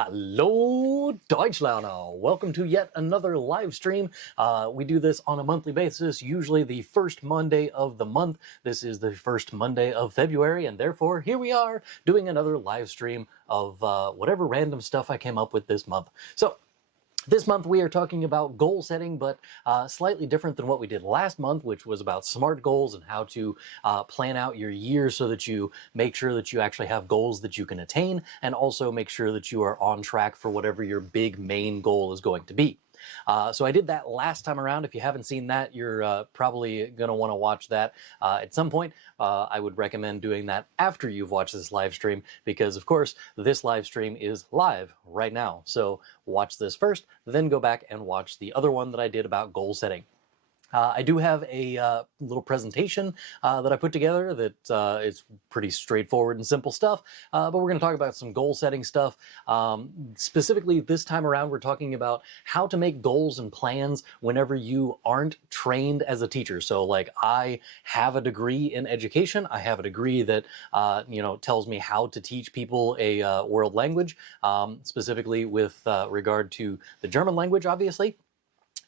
Hallo Deutschlerner! Welcome to yet another live stream. We do this on a monthly basis, usually the first Monday of the month. This is the first Monday of February, and therefore here we are doing another live stream of whatever random stuff I came up with this month. So, this month we are talking about goal setting, but slightly different than what we did last month, which was about SMART goals and how to plan out your year so that you make sure that you actually have goals that you can attain, and also make sure that you are on track for whatever your big main goal is going to be. So I did that last time around. If you haven't seen that, you're probably going to want to watch that at some point. I would recommend doing that after you've watched this live stream because, of course, this live stream is live right now. So watch this first, then go back and watch the other one that I did about goal setting. I do have a little presentation that I put together that is pretty straightforward and simple stuff, but we're going to talk about some goal setting stuff. Specifically this time around, we're talking about how to make goals and plans whenever you aren't trained as a teacher. So like I have a degree in education. I have a degree that, tells me how to teach people a world language, specifically with regard to the German language, obviously.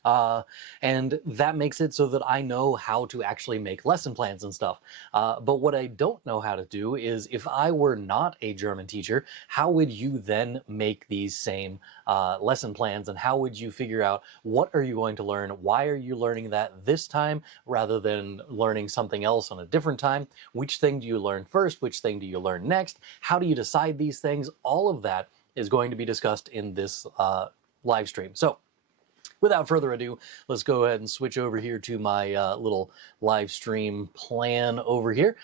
And that makes it so that I know how to actually make lesson plans and stuff. But what I don't know how to do is if I were not a German teacher, how would you then make these same lesson plans, and how would you figure out what are you going to learn? Why are you learning that this time rather than learning something else on a different time? Which thing do you learn first? Which thing do you learn next? How do you decide these things? All of that is going to be discussed in this live stream. So, without further ado, let's go ahead and switch over here to my little live stream plan over here.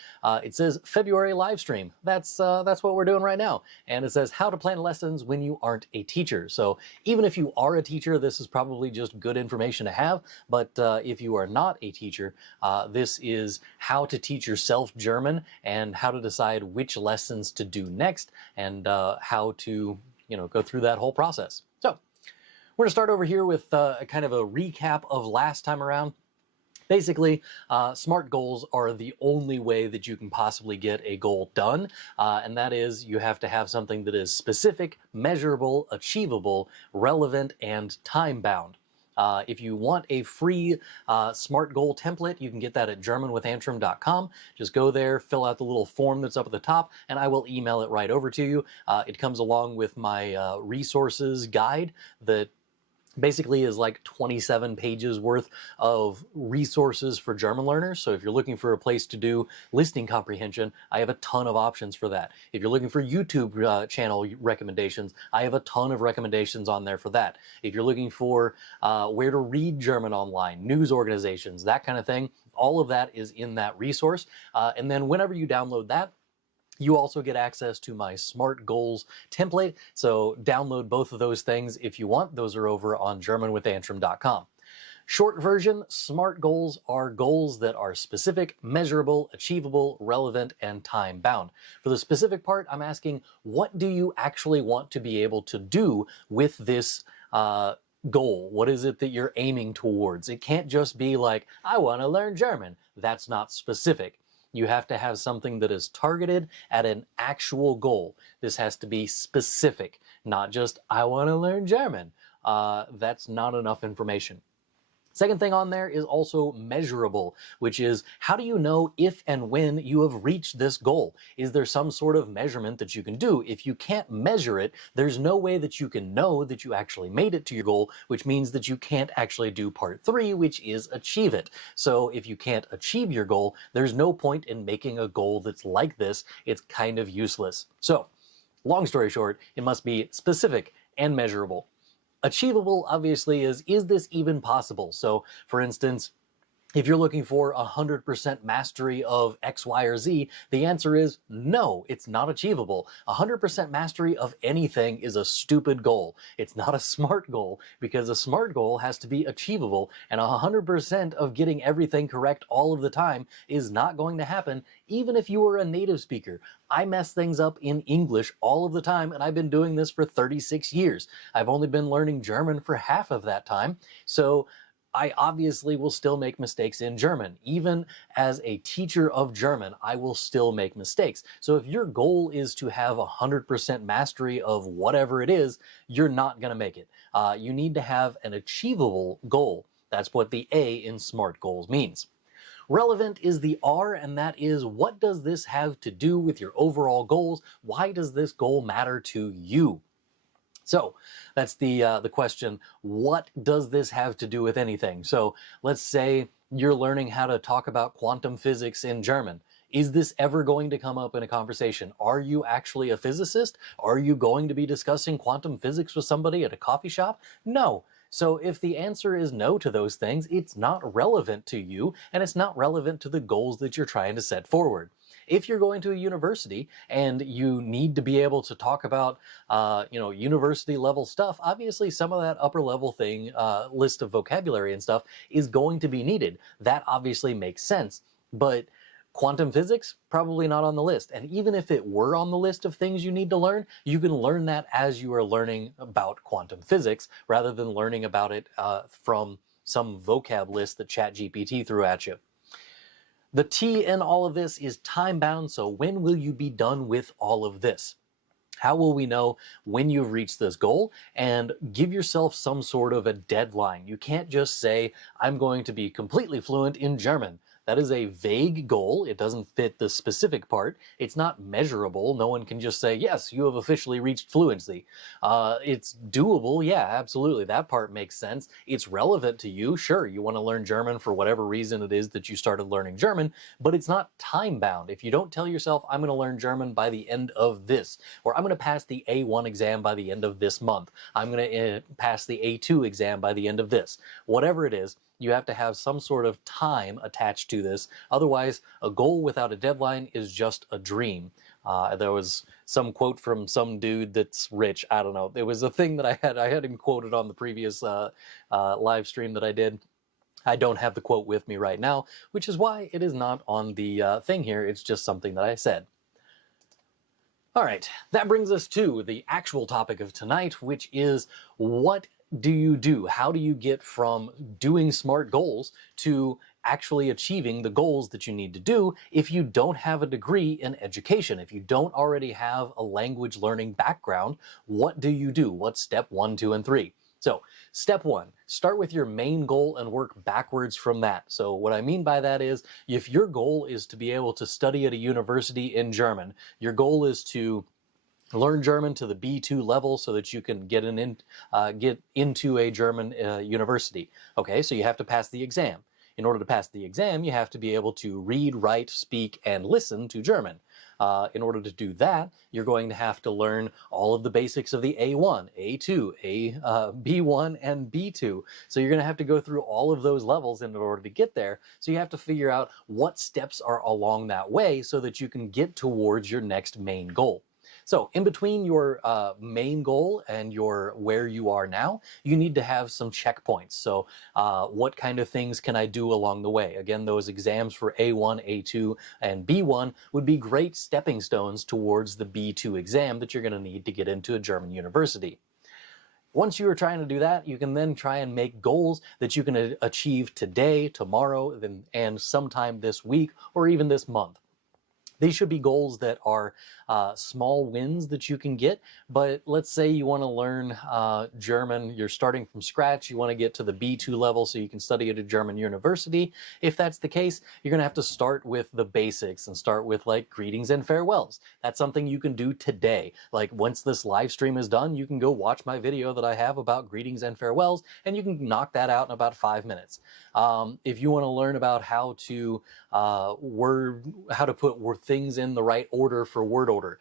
It says February live stream. That's what we're doing right now. And it says how to plan lessons when you aren't a teacher. So even if you are a teacher, this is probably just good information to have. But if you are not a teacher, this is how to teach yourself German and how to decide which lessons to do next and how to, go through that whole process. So, we're going to start over here with kind of a recap of last time around. Basically, SMART goals are the only way that you can possibly get a goal done, and that is you have to have something that is specific, measurable, achievable, relevant, and time-bound. If you want a free SMART goal template, you can get that at germanwithantrim.com. Just go there, fill out the little form that's up at the top, and I will email it right over to you. It comes along with my resources guide that basically is like 27 pages worth of resources for German learners. So if you're looking for a place to do listening comprehension, I have a ton of options for that. If you're looking for YouTube channel recommendations, I have a ton of recommendations on there for that. If you're looking for where to read German online, news organizations, that kind of thing, all of that is in that resource. And then whenever you download that, you also get access to my SMART goals template, so download both of those things if you want. Those are over on germanwithantrim.com. Short version, SMART goals are goals that are specific, measurable, achievable, relevant, and time-bound. For the specific part, I'm asking, what do you actually want to be able to do with this goal? What is it that you're aiming towards? It can't just be like, I want to learn German. That's not specific. You have to have something that is targeted at an actual goal. This has to be specific, not just, I want to learn German. That's not enough information. Second thing on there is also measurable, which is how do you know if and when you have reached this goal? Is there some sort of measurement that you can do? If you can't measure it, there's no way that you can know that you actually made it to your goal, which means that you can't actually do part 3, which is achieve it. So if you can't achieve your goal, there's no point in making a goal that's like this. It's kind of useless. So, long story short, it must be specific and measurable. Achievable, obviously, is this even possible? So, for instance, if you're looking for 100% mastery of X, Y, or Z, the answer is no, it's not achievable. 100% mastery of anything is a stupid goal. It's not a SMART goal because a SMART goal has to be achievable, and 100% of getting everything correct all of the time is not going to happen, even if you were a native speaker. I mess things up in English all of the time, and I've been doing this for 36 years. I've only been learning German for half of that time, so I obviously will still make mistakes in German. Even as a teacher of German, I will still make mistakes. So if your goal is to have 100% mastery of whatever it is, you're not going to make it. You need to have an achievable goal. That's what the A in SMART goals means. Relevant is the R, and that is, what does this have to do with your overall goals? Why does this goal matter to you? So that's the question, what does this have to do with anything? So let's say you're learning how to talk about quantum physics in German. Is this ever going to come up in a conversation? Are you actually a physicist? Are you going to be discussing quantum physics with somebody at a coffee shop? No. So if the answer is no to those things, it's not relevant to you, and it's not relevant to the goals that you're trying to set forward. If you're going to a university and you need to be able to talk about, university level stuff, obviously some of that upper level thing, list of vocabulary and stuff is going to be needed. That obviously makes sense. But quantum physics, probably not on the list. And even if it were on the list of things you need to learn, you can learn that as you are learning about quantum physics rather than learning about it from some vocab list that ChatGPT threw at you. The T in all of this is time bound, so when will you be done with all of this? How will we know when you've reached this goal? And give yourself some sort of a deadline. You can't just say, I'm going to be completely fluent in German. That is a vague goal. It doesn't fit the specific part. It's not measurable. No one can just say, yes, you have officially reached fluency. It's doable. Yeah, absolutely. That part makes sense. It's relevant to you. Sure, you want to learn German for whatever reason it is that you started learning German, but it's not time bound. If you don't tell yourself, I'm going to learn German by the end of this, or I'm going to pass the A1 exam by the end of this month, I'm going to pass the A2 exam by the end of this, whatever it is, you have to have some sort of time attached to this. Otherwise, a goal without a deadline is just a dream. There was some quote from some dude that's rich. I don't know. It was a thing that I had him quoted on the previous live stream that I did. I don't have the quote with me right now, which is why it is not on the thing here. It's just something that I said. All right, that brings us to the actual topic of tonight, which is, what do you do? How do you get from doing SMART goals to actually achieving the goals that you need to do if you don't have a degree in education? If you don't already have a language learning background, what do you do? What's step 1, 2, and 3? So step 1, start with your main goal and work backwards from that. So what I mean by that is, if your goal is to be able to study at a university in German, your goal is to learn German to the B2 level so that you can get into a German university. Okay, so you have to pass the exam. In order to pass the exam, you have to be able to read, write, speak, and listen to German. In order to do that, you're going to have to learn all of the basics of the A1, A2, B1, and B2. So you're going to have to go through all of those levels in order to get there. So you have to figure out what steps are along that way so that you can get towards your next main goal. So in between your main goal and your where you are now, you need to have some checkpoints. So what kind of things can I do along the way? Again, those exams for A1, A2, and B1 would be great stepping stones towards the B2 exam that you're going to need to get into a German university. Once you are trying to do that, you can then try and make goals that you can achieve today, tomorrow, and sometime this week, or even this month. These should be goals that are small wins that you can get, but let's say you want to learn German, you're starting from scratch, you want to get to the B2 level so you can study at a German university. If that's the case, you're going to have to start with the basics and start with like greetings and farewells. That's something you can do today. Like once this live stream is done, you can go watch my video that I have about greetings and farewells, and you can knock that out in about 5 minutes. If you want to learn about how to put things in the right order for word order,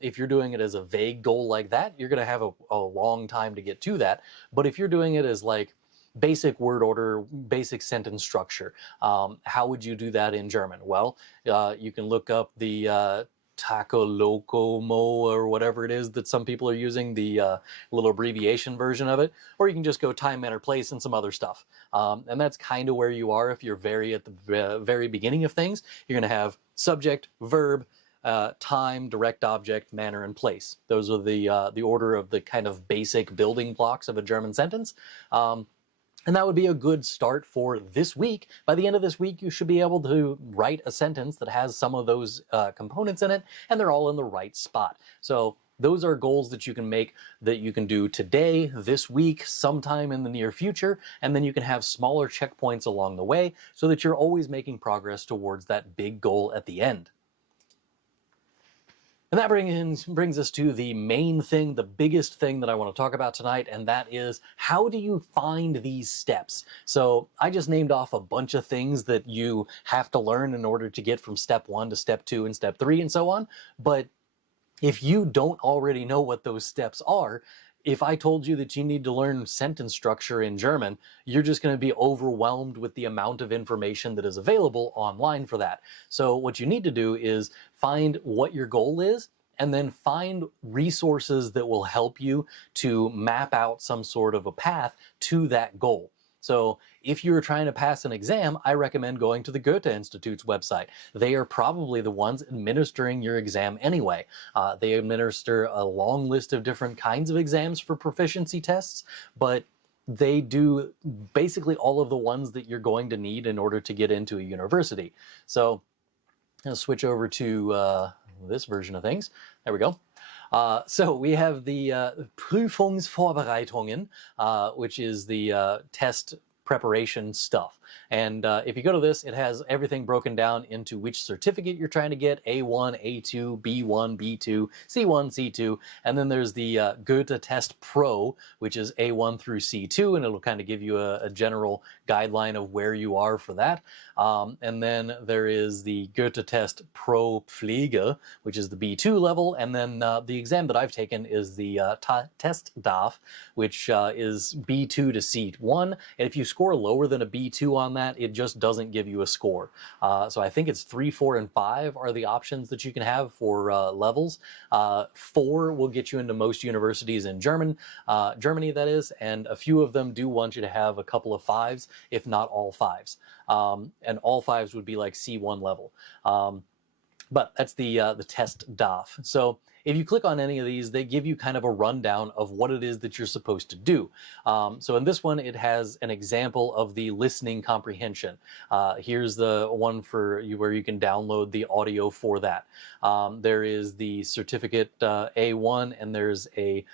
if you're doing it as a vague goal like that, you're going to have a long time to get to that. But if you're doing it as like basic word order, basic sentence structure, how would you do that in German? Well, you can look up the Taco Locomo or whatever it is that some people are using, the little abbreviation version of it, or you can just go time, manner, place, and some other stuff. And that's kind of where you are if you're at the very beginning of things. You're going to have subject, verb, time, direct object, manner, and place. Those are the order of the kind of basic building blocks of a German sentence. And that would be a good start for this week. By the end of this week, you should be able to write a sentence that has some of those components in it, and they're all in the right spot. So those are goals that you can make, that you can do today, this week, sometime in the near future, and then you can have smaller checkpoints along the way so that you're always making progress towards that big goal at the end. And that brings us to the main thing, the biggest thing that I want to talk about tonight, and that is, how do you find these steps? So I just named off a bunch of things that you have to learn in order to get from step 1 to step 2 and step 3 and so on. But if you don't already know what those steps are, if I told you that you need to learn sentence structure in German, you're just going to be overwhelmed with the amount of information that is available online for that. So what you need to do is find what your goal is, and then find resources that will help you to map out some sort of a path to that goal. So if you're trying to pass an exam, I recommend going to the Goethe Institute's website. They are probably the ones administering your exam anyway. They administer a long list of different kinds of exams for proficiency tests, but they do basically all of the ones that you're going to need in order to get into a university. So I'll switch over to this version of things. There we go. So we have the Prüfungsvorbereitungen, which is the test preparation stuff. And if you go to this, it has everything broken down into which certificate you're trying to get: A1, A2, B1, B2, C1, C2, and then there's the Goethe Test Pro, which is A1 through C2, and it'll kind of give you a general guideline of where you are for that. And then there is the Goethe Test Pro Pflege, which is the B2 level, and then the exam that I've taken is the Test DAF, which is B2 to C1, and if you score lower than a B2 on that, it just doesn't give you a score. So I think it's 3, 4, and 5 are the options that you can have for levels. 4 will get you into most universities in Germany, that is, and a few of them do want you to have a couple of 5s, if not all 5s. And all 5s would be like C1 level. But that's the test DAF. So if you click on any of these, they give you kind of a rundown of what it is that you're supposed to do. So in this one, it has an example of the listening comprehension. Here's the one for you where you can download the audio for that. There is the certificate A1, and there's a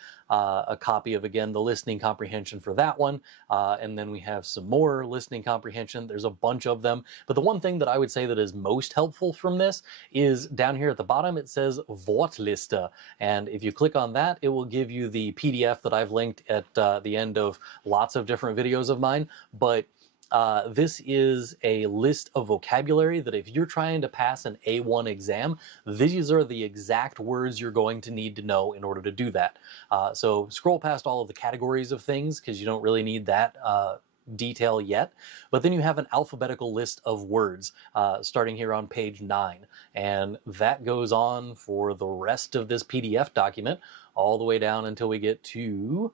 copy of, again, the listening comprehension for that one. And then we have some more listening comprehension. There's a bunch of them. But the one thing that I would say that is most helpful from this is down here at the bottom, it says Wortliste. And if you click on that, it will give you the PDF that I've linked at the end of lots of different videos of mine. But this is a list of vocabulary that if you're trying to pass an A1 exam, these are the exact words you're going to need to know in order to do that. So scroll past all of the categories of things because you don't really need that detail yet. But then you have an alphabetical list of words starting here on page 9. And that goes on for the rest of this PDF document all the way down until we get to...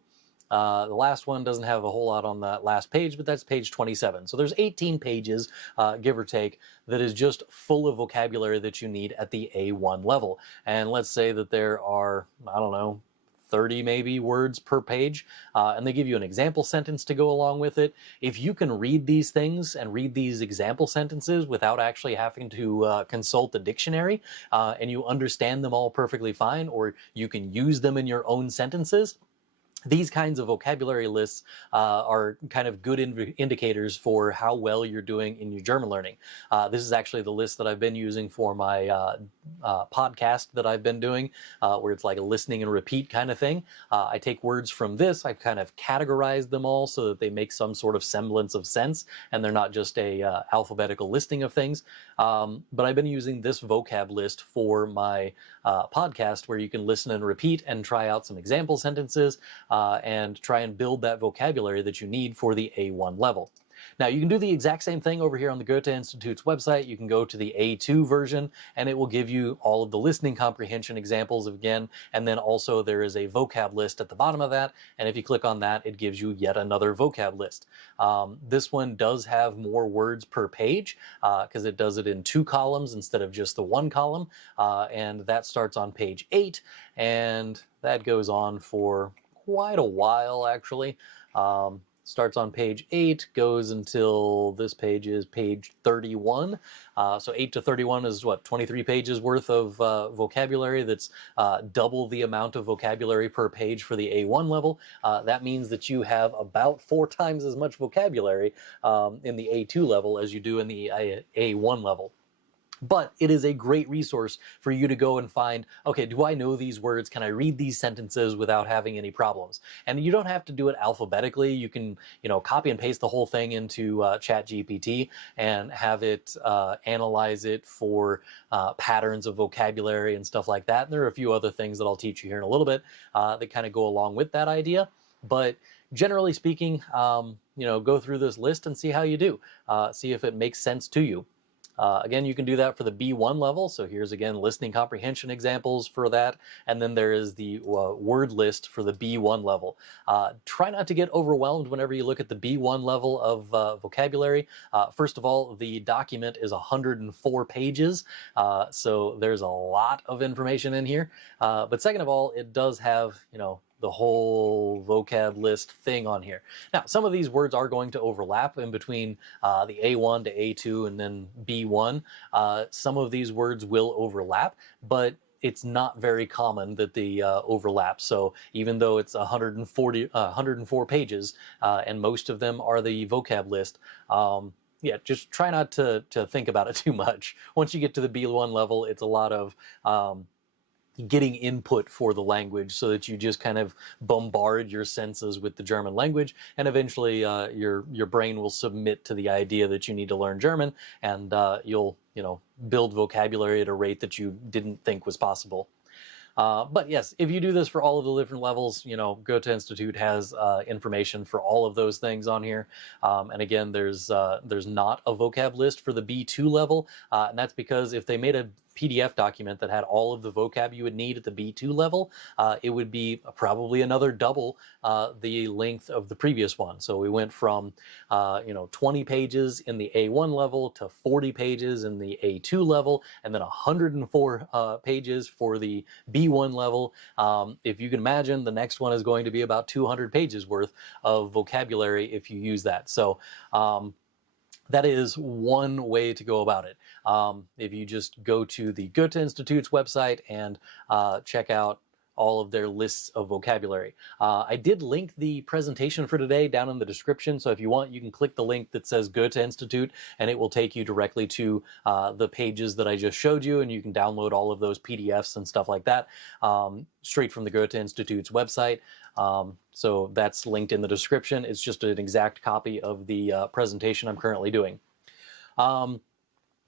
the last one doesn't have a whole lot on that last page, but that's page 27. So there's 18 pages, give or take, that is just full of vocabulary that you need at the A1 level. And let's say that there are, I don't know, 30 maybe words per page, and they give you an example sentence to go along with it. If you can read these things and read these example sentences without actually having to consult the dictionary, and you understand them all perfectly fine, or you can use them in your own sentences, these kinds of vocabulary lists are kind of good indicators for how well you're doing in your German learning. This is actually the list that I've been using for my podcast that I've been doing, where it's like a listening and repeat kind of thing. I take words from this, I've kind of categorized them all so that they make some sort of semblance of sense, and they're not just a alphabetical listing of things. But I've been using this vocab list for my podcast, where you can listen and repeat and try out some example sentences, and try and build that vocabulary that you need for the A1 level. Now, you can do the exact same thing over here on the Goethe Institute's website. You can go to the A2 version, and it will give you all of the listening comprehension examples again, and then also there is a vocab list at the bottom of that, and if you click on that, it gives you yet another vocab list. This one does have more words per page, because it does it in 2 columns instead of just the 1 column, and that starts on page 8, and that goes on for quite a while, actually. starts on page 8, goes until this page is page 31. So 8 to 31 is what, 23 pages worth of vocabulary. That's double the amount of vocabulary per page for the A1 level. That means that you have about 4 times as much vocabulary in the A2 level as you do in the A1 level. But it is a great resource for you to go and find, okay, do I know these words? Can I read these sentences without having any problems? And you don't have to do it alphabetically. You can, copy and paste the whole thing into ChatGPT and have it analyze it for patterns of vocabulary and stuff like that. And there are a few other things that I'll teach you here in a little bit that kind of go along with that idea. But generally speaking, go through this list and see how you do. See if it makes sense to you. Again, you can do that for the B1 level. So here's again listening comprehension examples for that. And then there is the word list for the B1 level. Try not to get overwhelmed whenever you look at the B1 level of vocabulary. First of all, the document is 104 pages. So there's a lot of information in here. But second of all, it does have, the whole vocab list thing on here. Now, some of these words are going to overlap in between the A1 to A2 and then B1. Some of these words will overlap, but it's not very common that they overlap. So even though it's 104 pages, and most of them are the vocab list, yeah, just try not to think about it too much. Once you get to the B1 level, it's a lot of getting input for the language so that you just kind of bombard your senses with the German language, and eventually your brain will submit to the idea that you need to learn German, and you'll build vocabulary at a rate that you didn't think was possible. But yes, if you do this for all of the different levels, Goethe Institute has information for all of those things on here. And again, there's not a vocab list for the B2 level, and that's because if they made a PDF document that had all of the vocab you would need at the B2 level, it would be probably another double the length of the previous one. So we went from 20 pages in the A1 level to 40 pages in the A2 level, and then 104 pages for the B1 level. If you can imagine, the next one is going to be about 200 pages worth of vocabulary if you use that. So that is one way to go about it. If you just go to the Goethe Institute's website and check out all of their lists of vocabulary. I did link the presentation for today down in the description, so if you want, you can click the link that says Goethe Institute, and it will take you directly to the pages that I just showed you, and you can download all of those PDFs and stuff like that straight from the Goethe Institute's website. So that's linked in the description. It's just an exact copy of the presentation I'm currently doing.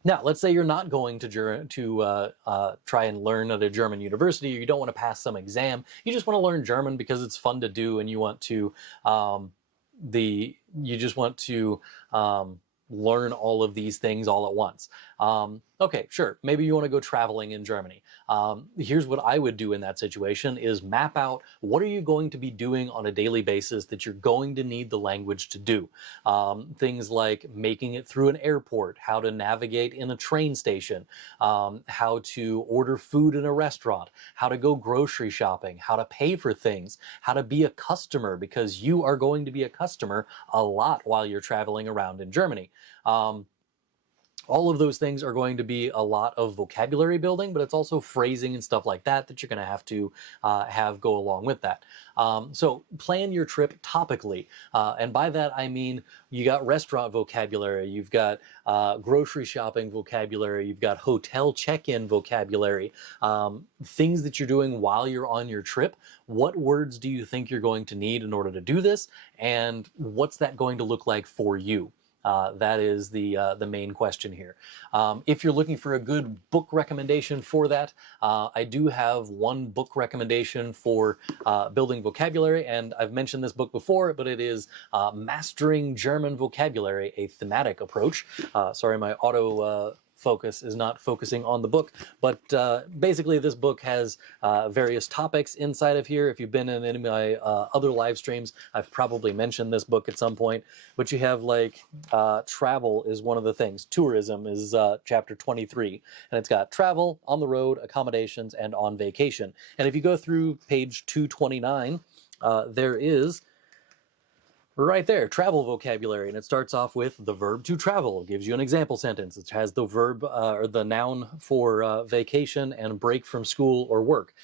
Now, let's say you're not going to try and learn at a German university, or you don't want to pass some exam. You just want to learn German because it's fun to do, and you want to learn all of these things all at once. Okay, sure, maybe you want to go traveling in Germany. Here's what I would do in that situation is map out what are you going to be doing on a daily basis that you're going to need the language to do. Things like making it through an airport, how to navigate in a train station, how to order food in a restaurant, how to go grocery shopping, how to pay for things, how to be a customer, because you are going to be a customer a lot while you're traveling around in Germany. All of those things are going to be a lot of vocabulary building, but it's also phrasing and stuff like that that you're going to have to have go along with that. So plan your trip topically. And by that, I mean, you got restaurant vocabulary, you've got grocery shopping vocabulary, you've got hotel check-in vocabulary, things that you're doing while you're on your trip. What words do you think you're going to need in order to do this? And what's that going to look like for you? That is the main question here. If you're looking for a good book recommendation for that, I do have one book recommendation for building vocabulary, and I've mentioned this book before, but it is Mastering German Vocabulary, a Thematic Approach. Sorry, my auto focus is not focusing on the book, but basically this book has various topics inside of here. If you've been in any of my other live streams, I've probably mentioned this book at some point, but you have like travel is one of the things. Tourism is chapter 23, and it's got travel, on the road, accommodations, and on vacation. And if you go through page 229, there is Right there, travel vocabulary, and it starts off with the verb to travel. It gives you an example sentence. It has the verb or the noun for vacation and break from school or work.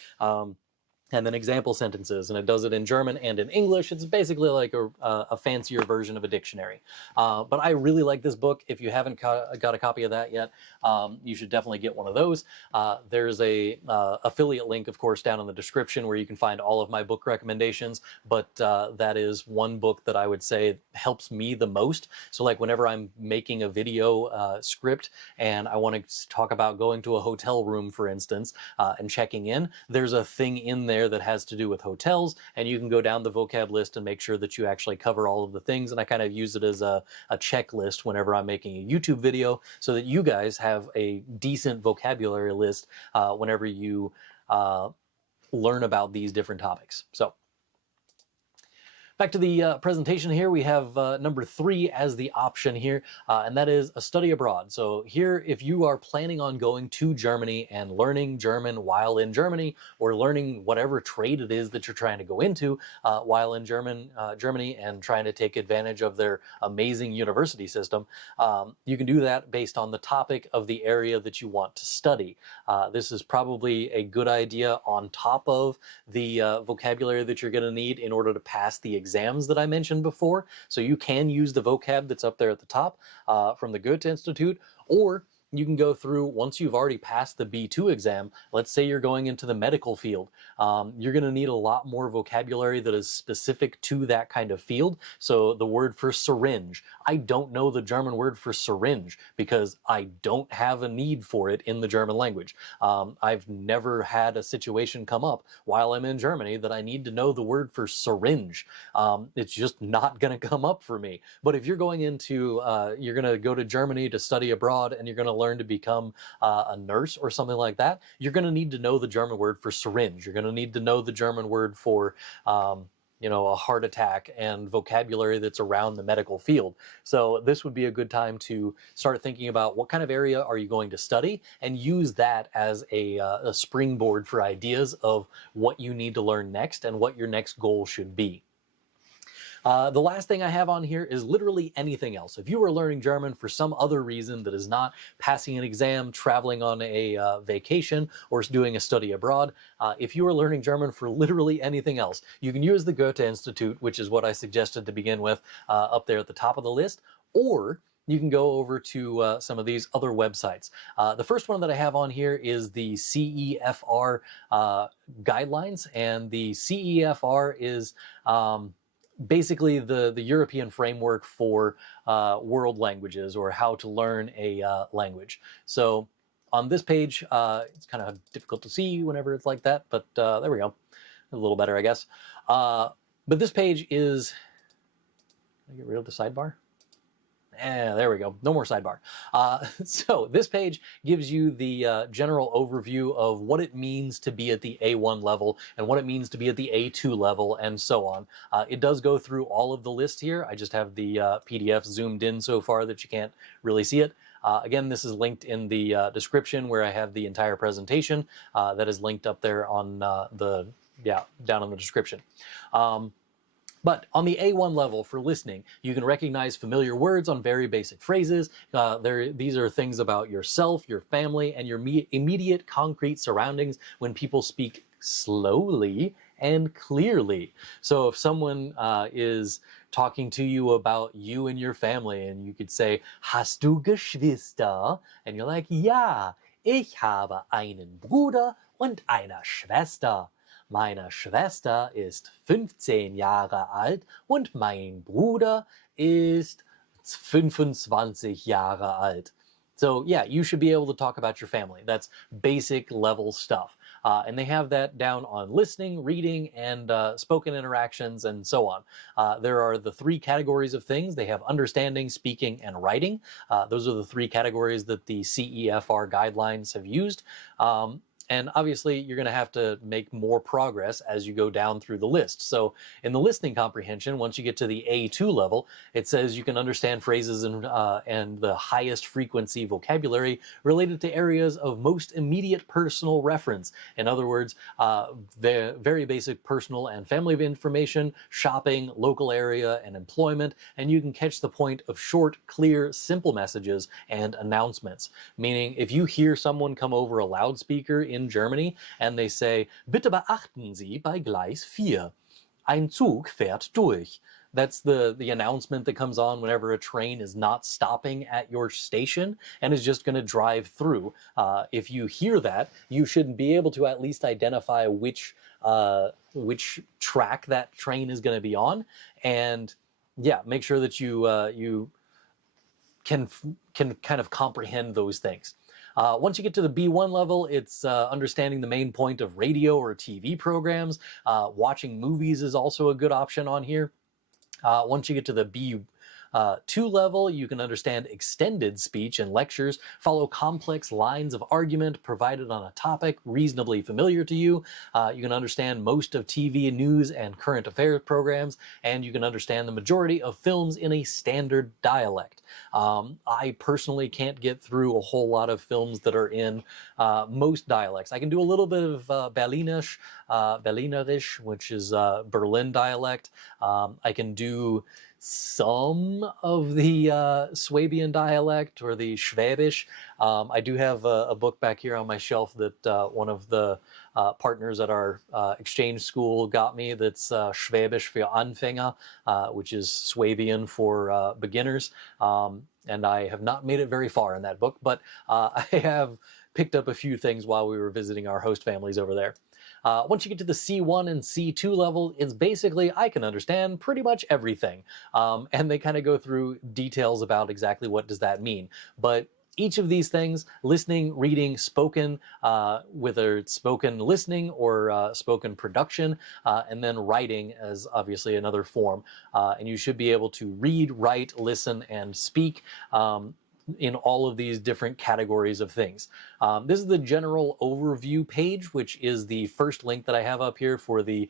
And then example sentences, and it does it in German and in English. It's basically like a fancier version of a dictionary. But I really like this book. If you haven't got a copy of that yet, you should definitely get one of those. There's a affiliate link, of course, down in the description where you can find all of my book recommendations, but that is one book that I would say helps me the most. So like whenever I'm making a video script and I want to talk about going to a hotel room, for instance, and checking in, there's a thing in there that has to do with hotels, and you can go down the vocab list and make sure that you actually cover all of the things, and I kind of use it as a checklist whenever I'm making a YouTube video so that you guys have a decent vocabulary list whenever you learn about these different topics. So back to the presentation here, we have number 3 as the option here, and that is a study abroad. So here, if you are planning on going to Germany and learning German while in Germany, or learning whatever trade it is that you're trying to go into while in Germany and trying to take advantage of their amazing university system, you can do that based on the topic of the area that you want to study. This is probably a good idea on top of the vocabulary that you're going to need in order to pass the exams that I mentioned before. So you can use the vocab that's up there at the top from the Goethe Institute, or you can go through, once you've already passed the B2 exam, let's say you're going into the medical field, you're going to need a lot more vocabulary that is specific to that kind of field. So the word for syringe, I don't know the German word for syringe because I don't have a need for it in the German language. I've never had a situation come up while I'm in Germany that I need to know the word for syringe. It's just not going to come up for me. But if you're going into, you're going to go to Germany to study abroad and you're going to learn to become a nurse or something like that, you're going to need to know the German word for syringe. You're going to need to know the German word for a heart attack and vocabulary that's around the medical field. So this would be a good time to start thinking about what kind of area are you going to study and use that as a springboard for ideas of what you need to learn next and what your next goal should be. The last thing I have on here is literally anything else. If you are learning German for some other reason that is not passing an exam, traveling on a vacation, or doing a study abroad, if you are learning German for literally anything else, you can use the Goethe Institute, which is what I suggested to begin with, up there at the top of the list, or you can go over to some of these other websites. The first one that I have on here is the CEFR guidelines, and the CEFR is basically the European framework for world languages, or how to learn a language. So on this page, it's kind of difficult to see whenever it's like that, but there we go. A little better, I guess. But this page is, can I get rid of the sidebar? There we go. No more sidebar. So this page gives you the general overview of what it means to be at the A1 level and what it means to be at the A2 level and so on. It does go through all of the list here. I just have the PDF zoomed in so far that you can't really see it. Again, this is linked in the description where I have the entire presentation that is linked up there on down in the description. But on the A1 level for listening, you can recognize familiar words on very basic phrases. These are things about yourself, your family, and your immediate concrete surroundings when people speak slowly and clearly. So if someone is talking to you about you and your family, and you could say, "Hast du Geschwister?" And you're like, "Ja, ich habe einen Bruder und eine Schwester. Meine Schwester ist 15 Jahre alt und mein Bruder ist 25 Jahre alt." So yeah, you should be able to talk about your family. That's basic level stuff. And they have that down on listening, reading, and spoken interactions, and so on. There are the 3 categories of things. They have understanding, speaking, and writing. Those are the 3 categories that the CEFR guidelines have used. And obviously, you're going to have to make more progress as you go down through the list. So in the listening comprehension, once you get to the A2 level, it says you can understand phrases and the highest frequency vocabulary related to areas of most immediate personal reference. In other words, the very basic personal and family information, shopping, local area, and employment, and you can catch the point of short, clear, simple messages and announcements. Meaning, if you hear someone come over a loudspeaker in Germany and they say, "Bitte beachten Sie bei Gleis 4. Ein Zug fährt durch." That's the announcement that comes on whenever a train is not stopping at your station and is just going to drive through. If you hear that, you should be able to at least identify which track that train is going to be on, and yeah, make sure that you can kind of comprehend those things. Once you get to the B1 level, it's understanding the main point of radio or TV programs. Watching movies is also a good option on here. Once you get to the B2 level, you can understand extended speech and lectures, follow complex lines of argument provided on a topic reasonably familiar to you. You can understand most of TV news and current affairs programs, and you can understand the majority of films in a standard dialect. I personally can't get through a whole lot of films that are in most dialects. I can do a little bit of Berlinerisch, which is Berlin dialect. I can do some of the Swabian dialect or the Schwäbisch. I do have a book back here on my shelf that one of the partners at our exchange school got me, that's Schwäbisch für Anfänger, which is Swabian for beginners. And I have not made it very far in that book, but I have picked up a few things while we were visiting our host families over there. Once you get to the C1 and C2 level, it's basically, I can understand pretty much everything. And they kind of go through details about exactly what does that mean. But each of these things, listening, reading, spoken, whether it's spoken listening or spoken production, and then writing as obviously another form. And you should be able to read, write, listen, and speak in all of these different categories of things. This is the general overview page, which is the first link that I have up here for the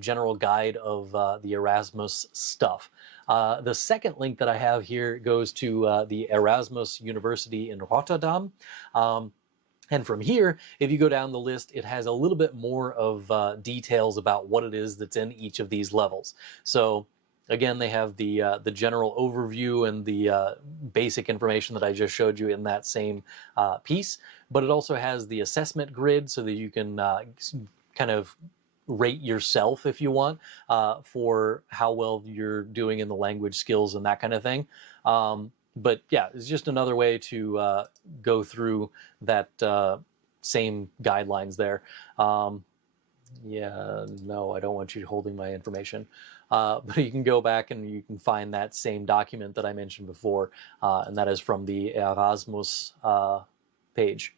general guide of the Erasmus stuff. The second link that I have here goes to the Erasmus University in Rotterdam. And from here, if you go down the list, it has a little bit more of details about what it is that's in each of these levels. So again, they have the general overview and the basic information that I just showed you in that same piece, but it also has the assessment grid so that you can kind of rate yourself, if you want, for how well you're doing in the language skills and that kind of thing. But yeah, it's just another way to go through that same guidelines there. Yeah, no, I don't want you holding my information. But you can go back and you can find that same document that I mentioned before, and that is from the Erasmus page.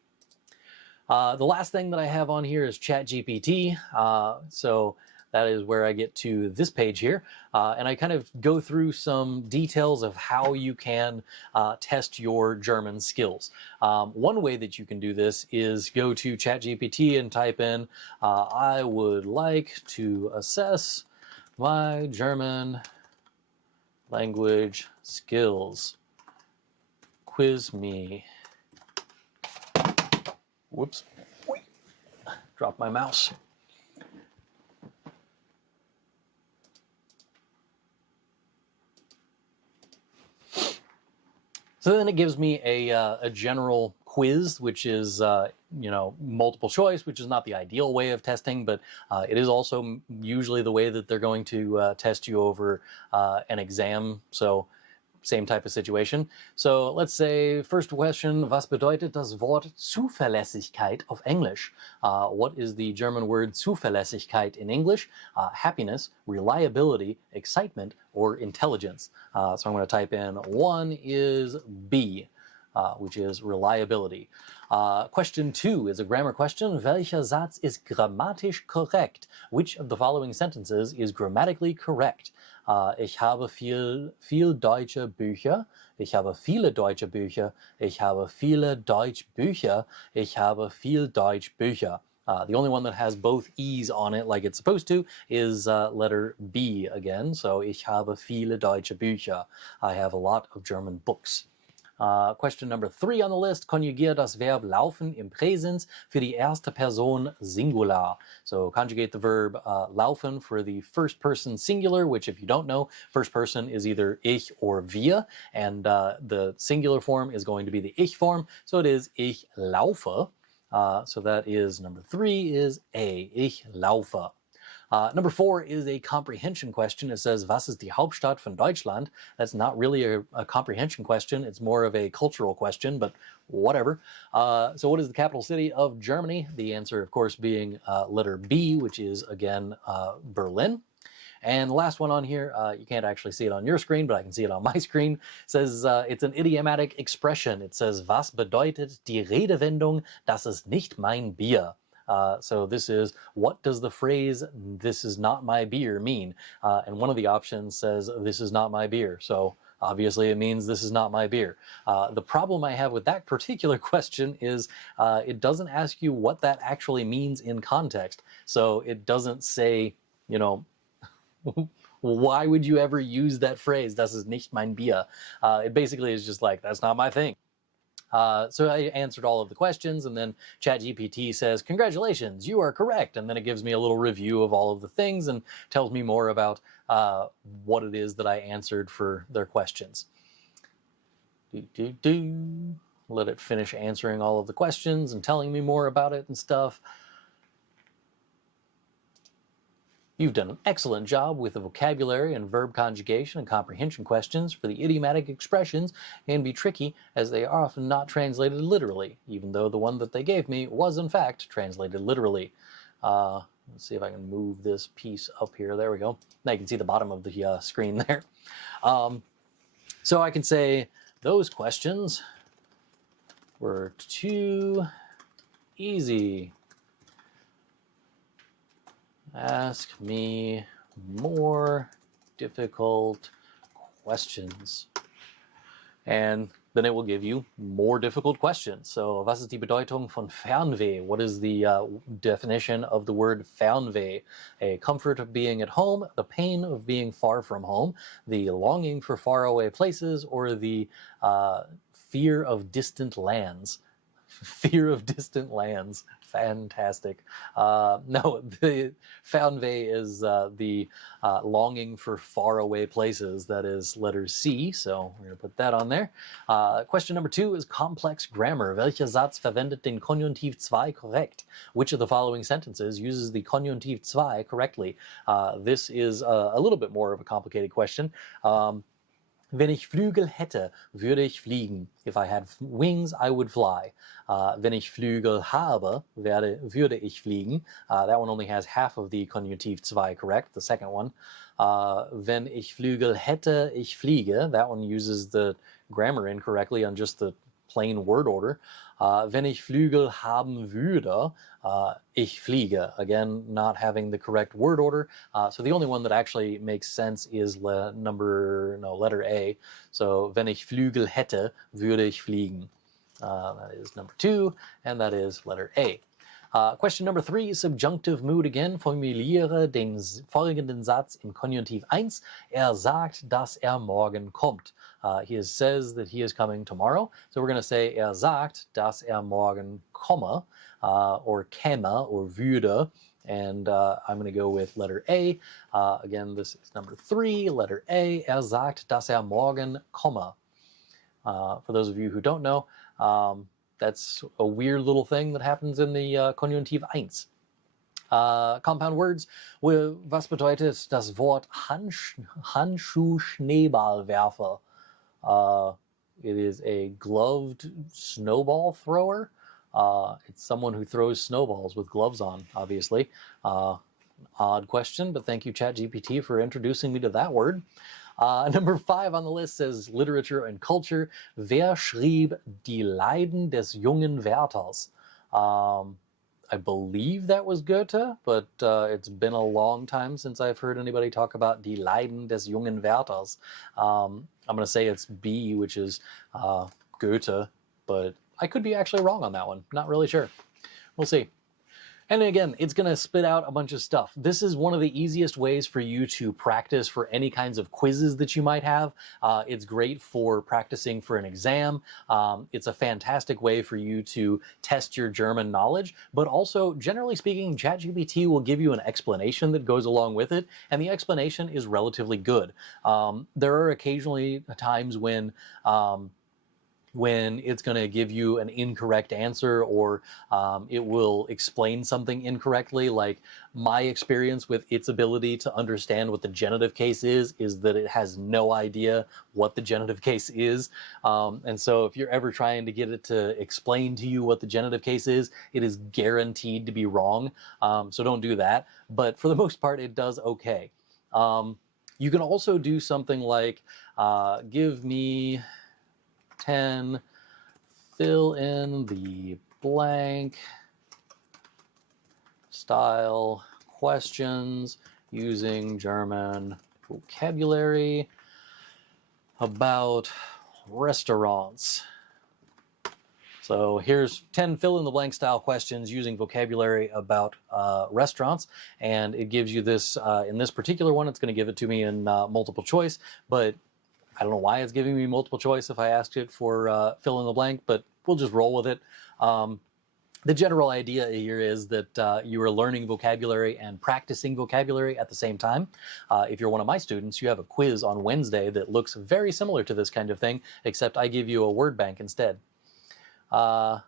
The last thing that I have on here is ChatGPT. So that is where I get to this page here. And I kind of go through some details of how you can test your German skills. One way that you can do this is go to ChatGPT and type in, I would like to assess my German language skills. Quiz me. Whoops. Dropped my mouse. So then it gives me a general quiz, which is, multiple choice, which is not the ideal way of testing, but it is also usually the way that they're going to test you over an exam. So same type of situation. So let's say, first question, was bedeutet das Wort Zuverlässigkeit auf Englisch? What is the German word Zuverlässigkeit in English? Happiness, reliability, excitement, or intelligence. So I'm going to type in, one is B. which is reliability. Question 2 is a grammar question. Welcher Satz ist grammatisch korrekt? Which of the following sentences is grammatically correct? Ich habe viel deutsche Bücher. Ich habe viele deutsche Bücher. Ich habe viele Deutschbücher. Ich habe viel Deutschbücher. The only one that has both E's on it like it's supposed to is letter B again. So, ich habe viele deutsche Bücher. I have a lot of German books. Question number 3 on the list. Konjugiere das Verb laufen im Präsens für die erste Person Singular. So, conjugate the verb laufen for the first person singular, which if you don't know, first person is either ich or wir, and the singular form is going to be the ich form. So, it is ich laufe. So that is number 3 is A, ich laufe. Number 4 is a comprehension question. It says, was ist die Hauptstadt von Deutschland? That's not really a comprehension question. It's more of a cultural question, but whatever. So what is the capital city of Germany? The answer, of course, being letter B, which is, again, Berlin. And the last one on here, you can't actually see it on your screen, but I can see it on my screen. It says it's an idiomatic expression. It says, was bedeutet die Redewendung, das ist nicht mein Bier? So this is, what does the phrase, this is not my beer, mean? And one of the options says, this is not my beer. So obviously it means this is not my beer. The problem I have with that particular question is it doesn't ask you what that actually means in context. So it doesn't say, you know, why would you ever use that phrase, das ist nicht mein Bier? It basically is just like, that's not my thing. So I answered all of the questions, and then ChatGPT says, congratulations, you are correct. And then it gives me a little review of all of the things and tells me more about what it is that I answered for their questions. Let it finish answering all of the questions and telling me more about it and stuff. You've done an excellent job with the vocabulary and verb conjugation and comprehension questions, for the idiomatic expressions can be tricky as they are often not translated literally, even though the one that they gave me was in fact translated literally. Let's see if I can move this piece up here. There we go. Now you can see the bottom of the screen there. So I can say those questions were too easy. Ask me more difficult questions. And then it will give you more difficult questions. So, was ist die Bedeutung von Fernweh? What is the definition of the word Fernweh? A comfort of being at home, the pain of being far from home, the longing for faraway places, or the fear of distant lands. Fear of distant lands. Fantastic. No, the Fernweh is the longing for faraway places. That is letter C, so we're going to put that on there. Question number 2 is complex grammar. Welcher Satz verwendet den Konjunktiv 2 korrekt? Which of the following sentences uses the Konjunktiv 2 correctly? This is a little bit more of a complicated question. Wenn ich Flügel hätte, würde ich fliegen. If I had wings, I would fly. Wenn ich Flügel habe, würde ich fliegen. That one only has half of the Konjunktiv 2 correct, the second one. Wenn ich Flügel hätte, ich fliege. That one uses the grammar incorrectly on just the plain word order. Wenn ich Flügel haben würde, ich fliege. Again, not having the correct word order. So the only one that actually makes sense is letter A. So, wenn ich Flügel hätte, würde ich fliegen. That is number 2, and that is letter A. Question number 3, subjunctive mood again. Formuliere den folgenden Satz im Konjunktiv 1. Er sagt, dass morgen kommt. He says that he is coming tomorrow. So we're going to say, er sagt, dass morgen komme, or käme, or würde. And I'm going to go with letter A. Again, this is number 3, letter A. Er sagt, dass morgen komme. For those of you who don't know, that's a weird little thing that happens in the Konjunktiv 1. Compound words. Was bedeutet das Wort Handschuh-Schneeballwerfer? It is a gloved snowball thrower. It's someone who throws snowballs with gloves on, obviously. Odd question, but thank you, ChatGPT, for introducing me to that word. Number 5 on the list says literature and culture. Wer schrieb Die Leiden des jungen Werthers? I believe that was Goethe, but it's been a long time since I've heard anybody talk about Die Leiden des jungen Werthers. I'm going to say it's B, which is Goethe, but I could be actually wrong on that one. Not really sure. We'll see. And again, it's going to spit out a bunch of stuff. This is one of the easiest ways for you to practice for any kinds of quizzes that you might have. It's great for practicing for an exam. It's a fantastic way for you to test your German knowledge, but also, generally speaking, ChatGPT will give you an explanation that goes along with it, and the explanation is relatively good. There are occasionally times when it's going to give you an incorrect answer, or it will explain something incorrectly. Like, my experience with its ability to understand what the genitive case is that it has no idea what the genitive case is. And so if you're ever trying to get it to explain to you what the genitive case is, it is guaranteed to be wrong. So don't do that. But for the most part, it does okay. You can also do something like, give me 10, fill in the blank style questions using German vocabulary about restaurants. So here's 10 fill in the blank style questions using vocabulary about restaurants, and it gives you this, in this particular one, it's going to give it to me in multiple choice, but I don't know why it's giving me multiple choice if I asked it for fill in the blank, but we'll just roll with it. The general idea here is that you are learning vocabulary and practicing vocabulary at the same time. If you're one of my students, you have a quiz on Wednesday that looks very similar to this kind of thing, except I give you a word bank instead. All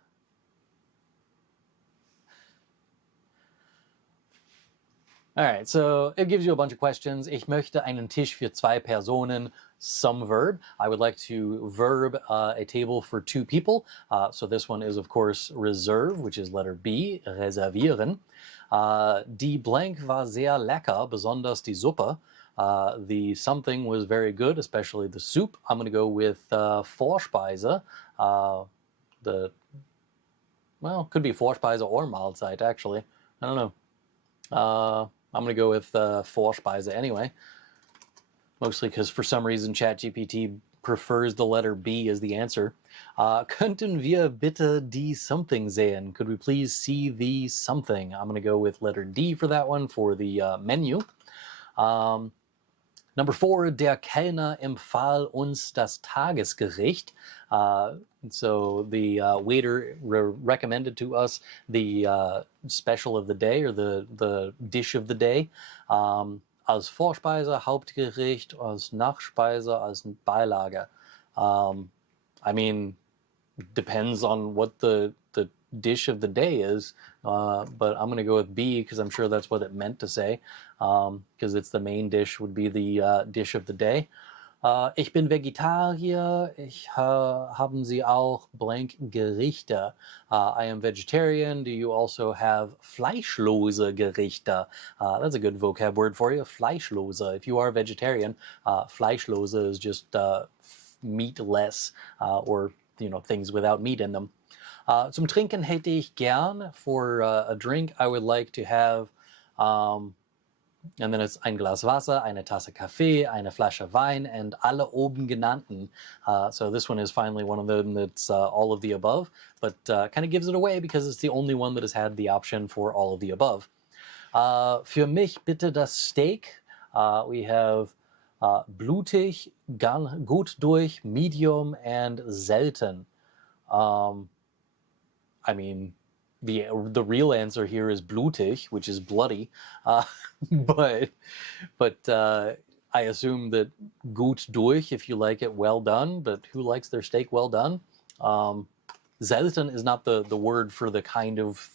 right, so it gives you a bunch of questions. Ich möchte einen Tisch für 2 Personen. Some verb. I would like to verb a table for 2 people. So this one is, of course, reserve, which is letter B, reservieren. Die blank war sehr lecker, besonders die Suppe. The something was very good, especially the soup. I'm going to go with Vorspeise. Well, could be Vorspeise or Mahlzeit, actually. I don't know. I'm going to go with Vorspeise anyway. Mostly because for some reason ChatGPT prefers the letter B as the answer. Könnten wir bitte die something sehen? Could we please see the something? I'm going to go with letter D for that one for the menu. Number 4, der Kellner empfahl uns das Tagesgericht. So the waiter recommended to us the special of the day, or the dish of the day. Als Vorspeise, Hauptgericht, als Nachspeise, als Beilage. I mean, depends on what the dish of the day is, but I'm going to go with B because I'm sure that's what it meant to say, because it's the main dish would be the dish of the day. Ich bin Vegetarier. Haben Sie auch blank Gerichte? I am vegetarian. Do you also have fleischlose Gerichte? That's a good vocab word for you, fleischlose. If you are a vegetarian, fleischlose is just meatless, or things without meat in them. Zum Trinken hätte ich gern. For a drink, I would like to have, and then it's ein Glas Wasser, eine Tasse Kaffee, eine Flasche Wein, and alle oben genannten. So this one is finally one of them that's all of the above, but kind of gives it away because it's the only one that has had the option for all of the above. Für mich bitte das Steak. We have blutig, gut durch, medium, and selten. I mean, the real answer here is blutig, which is bloody, but I assume that gut durch, if you like it well done, but who likes their steak well done? Selten is not the word for the kind of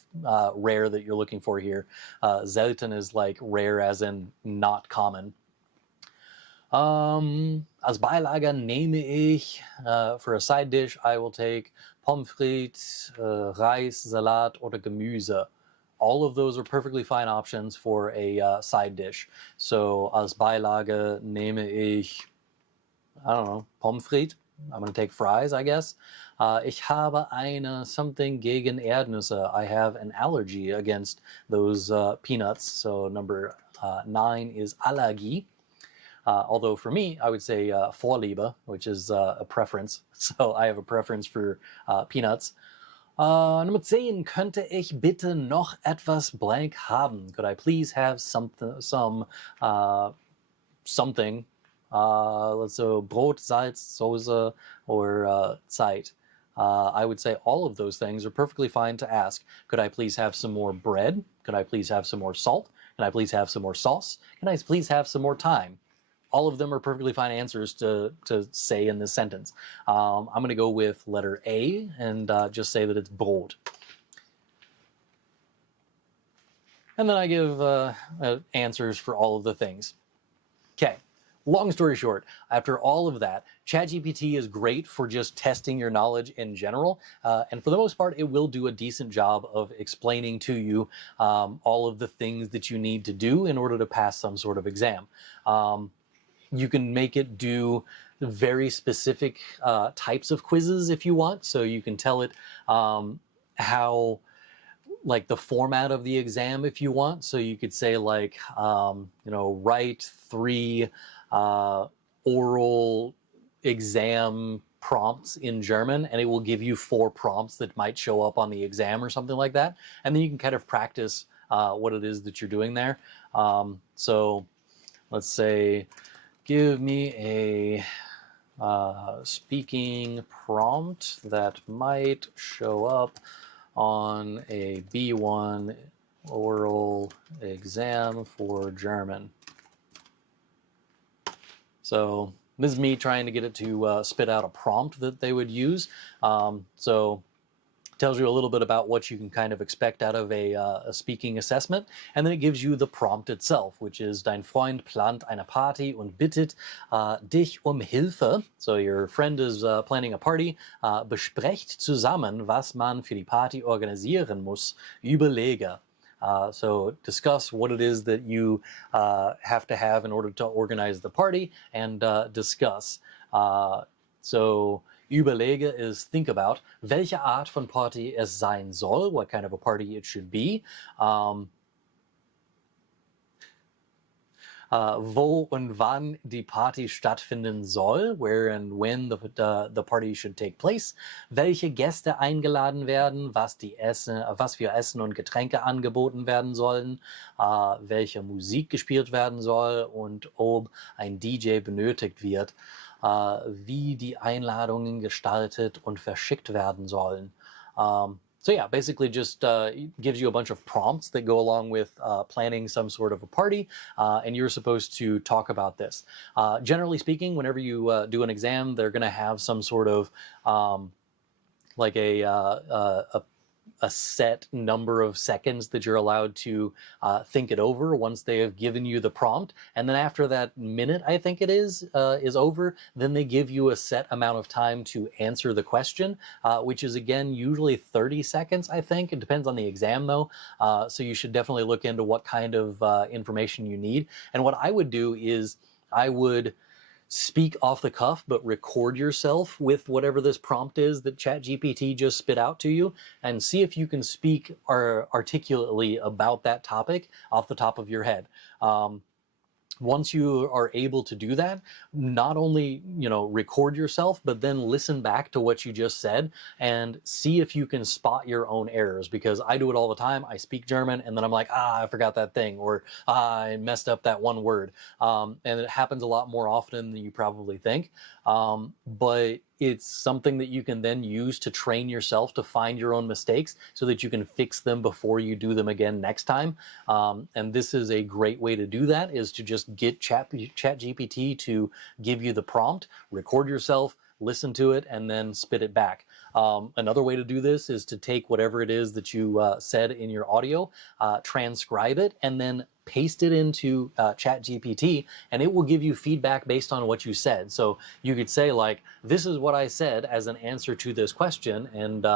rare that you're looking for here. Selten is like rare as in not common. Als Beilage nehme ich, for a side dish, I will take Pommes frites, Reis, Salat, oder Gemüse. All of those are perfectly fine options for a side dish. So als Beilage nehme ich I don't know, pommes frites. I'm going to take fries, I guess. Ich habe eine something gegen Erdnüsse. I have an allergy against those peanuts. So number 9 is Allergie. Although for me, I would say Vorliebe, which is a preference. So I have a preference for peanuts. Nummer 10, könnte ich bitte noch etwas blank haben? Could I please have something, let's say Brot, Salz, Soße, or Zeit. I would say all of those things are perfectly fine to ask. Could I please have some more bread? Could I please have some more salt? Can I please have some more sauce? Can I please have some more thyme? All of them are perfectly fine answers to say in this sentence. I'm going to go with letter A and just say that it's Brot. And then I give answers for all of the things. Okay. Long story short, after all of that, ChatGPT is great for just testing your knowledge in general. And for the most part, it will do a decent job of explaining to you all of the things that you need to do in order to pass some sort of exam. You can make it do very specific types of quizzes if you want. So you can tell it how, like the format of the exam if you want. So you could say like, write 3 oral exam prompts in German, and it will give you 4 prompts that might show up on the exam or something like that. And then you can kind of practice what it is that you're doing there. So let's say, give me a speaking prompt that might show up on a B1 oral exam for German. So this is me trying to get it to spit out a prompt that they would use. So it tells you a little bit about what you can kind of expect out of a speaking assessment. And then it gives you the prompt itself, which is Dein Freund plant eine Party und bittet dich Hilfe. So your friend is planning a party. Besprecht zusammen, was man für die Party organisieren muss. Überlege. So discuss what it is that you have to have in order to organize the party, and discuss. So überlege is think about. Welche Art von Party es sein soll, what kind of a party it should be. Wo und wann die Party stattfinden soll, where and when the party should take place, welche Gäste eingeladen werden, was für Essen und Getränke angeboten werden sollen, welche Musik gespielt werden soll und ob ein DJ benötigt wird, wie die Einladungen gestaltet und verschickt werden sollen. So yeah, basically just gives you a bunch of prompts that go along with planning some sort of a party, and you're supposed to talk about this. Generally speaking, whenever you do an exam, they're going to have some sort of like a set number of seconds that you're allowed to think it over once they have given you the prompt. And then after that minute, I think it is over, then they give you a set amount of time to answer the question, which is again, usually 30 seconds, I think. It depends on the exam though. So you should definitely look into what kind of information you need. And what I would do is I would speak off the cuff, but record yourself with whatever this prompt is that ChatGPT just spit out to you, and see if you can speak articulately about that topic off the top of your head. Once you are able to do that, not only, record yourself, but then listen back to what you just said and see if you can spot your own errors, because I do it all the time. I speak German and then I'm like, I forgot that thing, or I messed up that one word. And it happens a lot more often than you probably think. But it's something that you can then use to train yourself to find your own mistakes so that you can fix them before you do them again next time. And this is a great way to do that, is to just get ChatGPT to give you the prompt, record yourself, listen to it, and then spit it back. Another way to do this is to take whatever it is that you said in your audio, transcribe it, and then paste it into ChatGPT, and it will give you feedback based on what you said. So you could say like, this is what I said as an answer to this question, and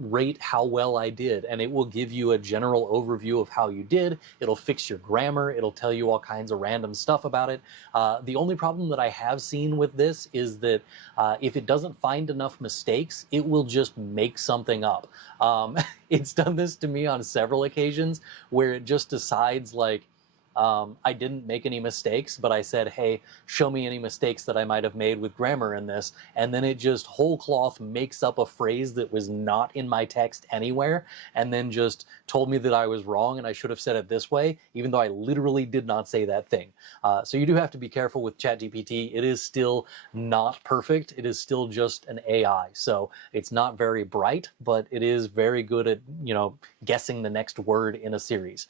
rate how well I did, and it will give you a general overview of how you did. It'll fix your grammar. It'll tell you all kinds of random stuff about it. The only problem that I have seen with this is that if it doesn't find enough mistakes, it will just make something up. It's done this to me on several occasions where it just decides like, I didn't make any mistakes, but I said, hey, show me any mistakes that I might have made with grammar in this. And then it just whole cloth makes up a phrase that was not in my text anywhere, and then just told me that I was wrong and I should have said it this way, even though I literally did not say that thing. So you do have to be careful with ChatGPT. It is still not perfect. It is still just an AI. So it's not very bright, but it is very good at, guessing the next word in a series.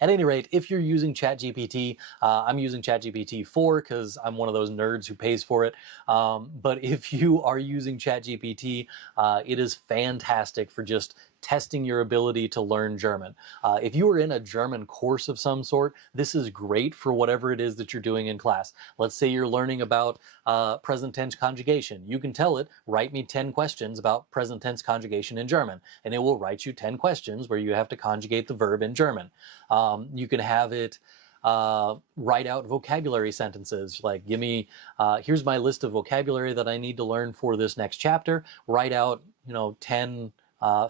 At any rate, if you're using ChatGPT, I'm using ChatGPT 4 because I'm one of those nerds who pays for it. But if you are using ChatGPT, it is fantastic for just testing your ability to learn German. If you are in a German course of some sort, this is great for whatever it is that you're doing in class. Let's say you're learning about present tense conjugation. You can tell it, write me 10 questions about present tense conjugation in German, and it will write you 10 questions where you have to conjugate the verb in German. You can have it write out vocabulary sentences, like give me, here's my list of vocabulary that I need to learn for this next chapter. Write out, 10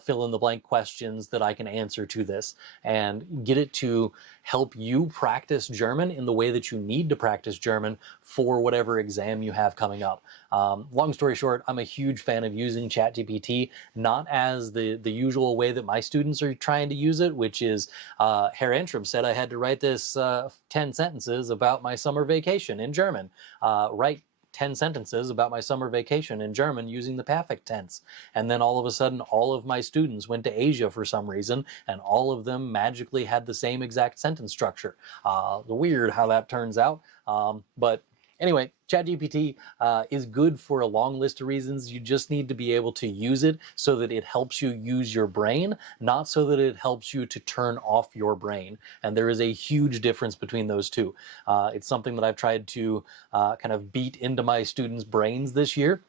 fill in the blank questions that I can answer to this, and get it to help you practice German in the way that you need to practice German for whatever exam you have coming up. Long story short, I'm a huge fan of using ChatGPT, not as the usual way that my students are trying to use it, which is Herr Antrim said I had to write this 10 sentences about my summer vacation in German. Write 10 sentences about my summer vacation in German using the perfect tense. And then all of a sudden, all of my students went to Asia for some reason, and all of them magically had the same exact sentence structure. Weird how that turns out. But anyway, ChatGPT is good for a long list of reasons. You just need to be able to use it so that it helps you use your brain, not so that it helps you to turn off your brain. And there is a huge difference between those two. It's something that I've tried to kind of beat into my students' brains this year.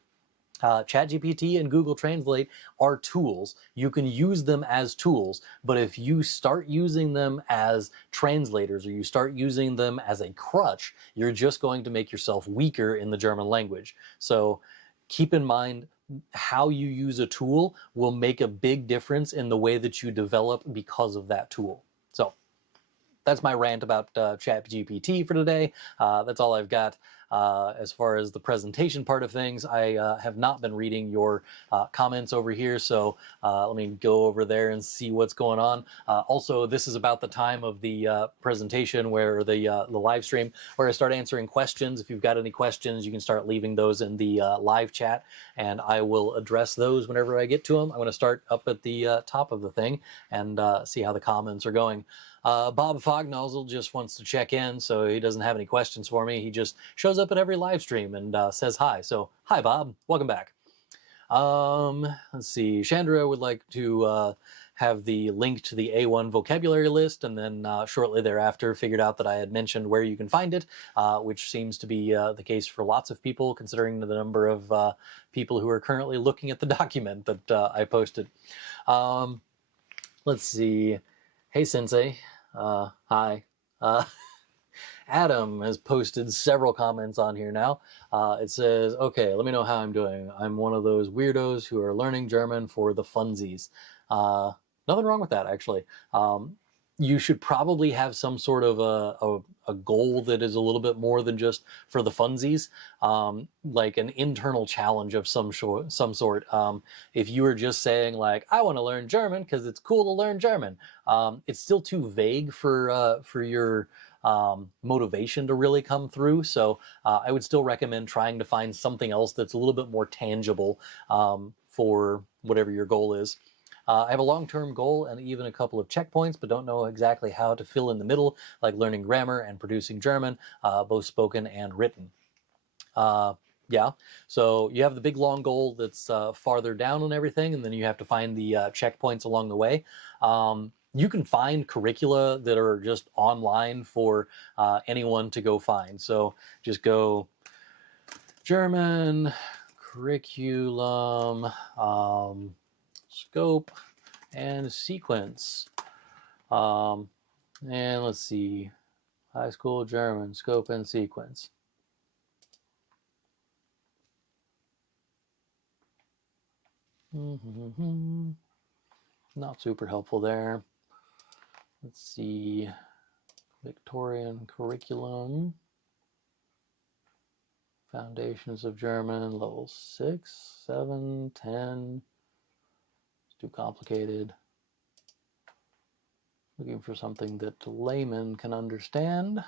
ChatGPT and Google Translate are tools. You can use them as tools, but if you start using them as translators or you start using them as a crutch, you're just going to make yourself weaker in the German language. So keep in mind, how you use a tool will make a big difference in the way that you develop because of that tool. So that's my rant about ChatGPT for today. That's all I've got. As far as the presentation part of things, I have not been reading your comments over here, so let me go over there and see what's going on. Also, this is about the time of the presentation where the live stream, where I start answering questions. If you've got any questions, you can start leaving those in the live chat, and I will address those whenever I get to them. I'm going to start up at the top of the thing and see how the comments are going. Bob Fognozzle just wants to check in, so he doesn't have any questions for me. He just shows up at every live stream and says hi. So, hi, Bob. Welcome back. Let's see. Chandra would like to have the link to the A1 vocabulary list, and then shortly thereafter figured out that I had mentioned where you can find it, which seems to be the case for lots of people, considering the number of people who are currently looking at the document that I posted. Let's see. Hey, Sensei. Hi. Adam has posted several comments on here now. It says, okay, let me know how I'm doing. I'm one of those weirdos who are learning German for the funsies. Nothing wrong with that, actually. You should probably have some sort of a goal that is a little bit more than just for the funsies, like an internal challenge of some sort. If you were just saying like, I want to learn German because it's cool to learn German, it's still too vague for your motivation to really come through. So I would still recommend trying to find something else that's a little bit more tangible for whatever your goal is. I have a long-term goal and even a couple of checkpoints, but don't know exactly how to fill in the middle, like learning grammar and producing German, both spoken and written. Yeah, so you have the big long goal that's farther down on everything, and then you have to find the checkpoints along the way. You can find curricula that are just online for anyone to go find. So just go German curriculum, scope, and sequence. And let's see, high school German, scope and sequence. Not super helpful there. Let's see, Victorian curriculum, foundations of German, level 6, 7, 10. It's too complicated. Looking for something that laymen can understand.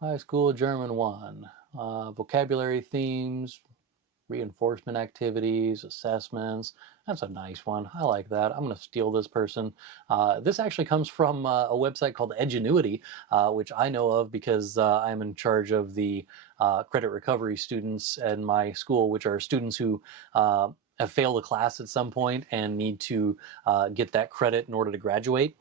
High school German 1, vocabulary themes, reinforcement activities, assessments. That's a nice one. I like that. I'm going to steal this person. This actually comes from a website called Edgenuity, which I know of because I'm in charge of the credit recovery students at my school, which are students who have failed a class at some point and need to get that credit in order to graduate.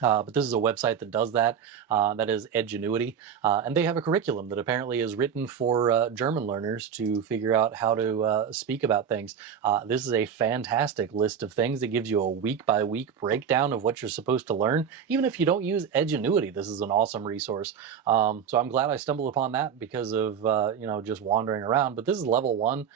But this is a website that does that. That is Edgenuity. And they have a curriculum that apparently is written for German learners to figure out how to speak about things. This is a fantastic list of things that gives you a week-by-week breakdown of what you're supposed to learn. Even if you don't use Edgenuity, this is an awesome resource. So I'm glad I stumbled upon that because of just wandering around. But this is level 1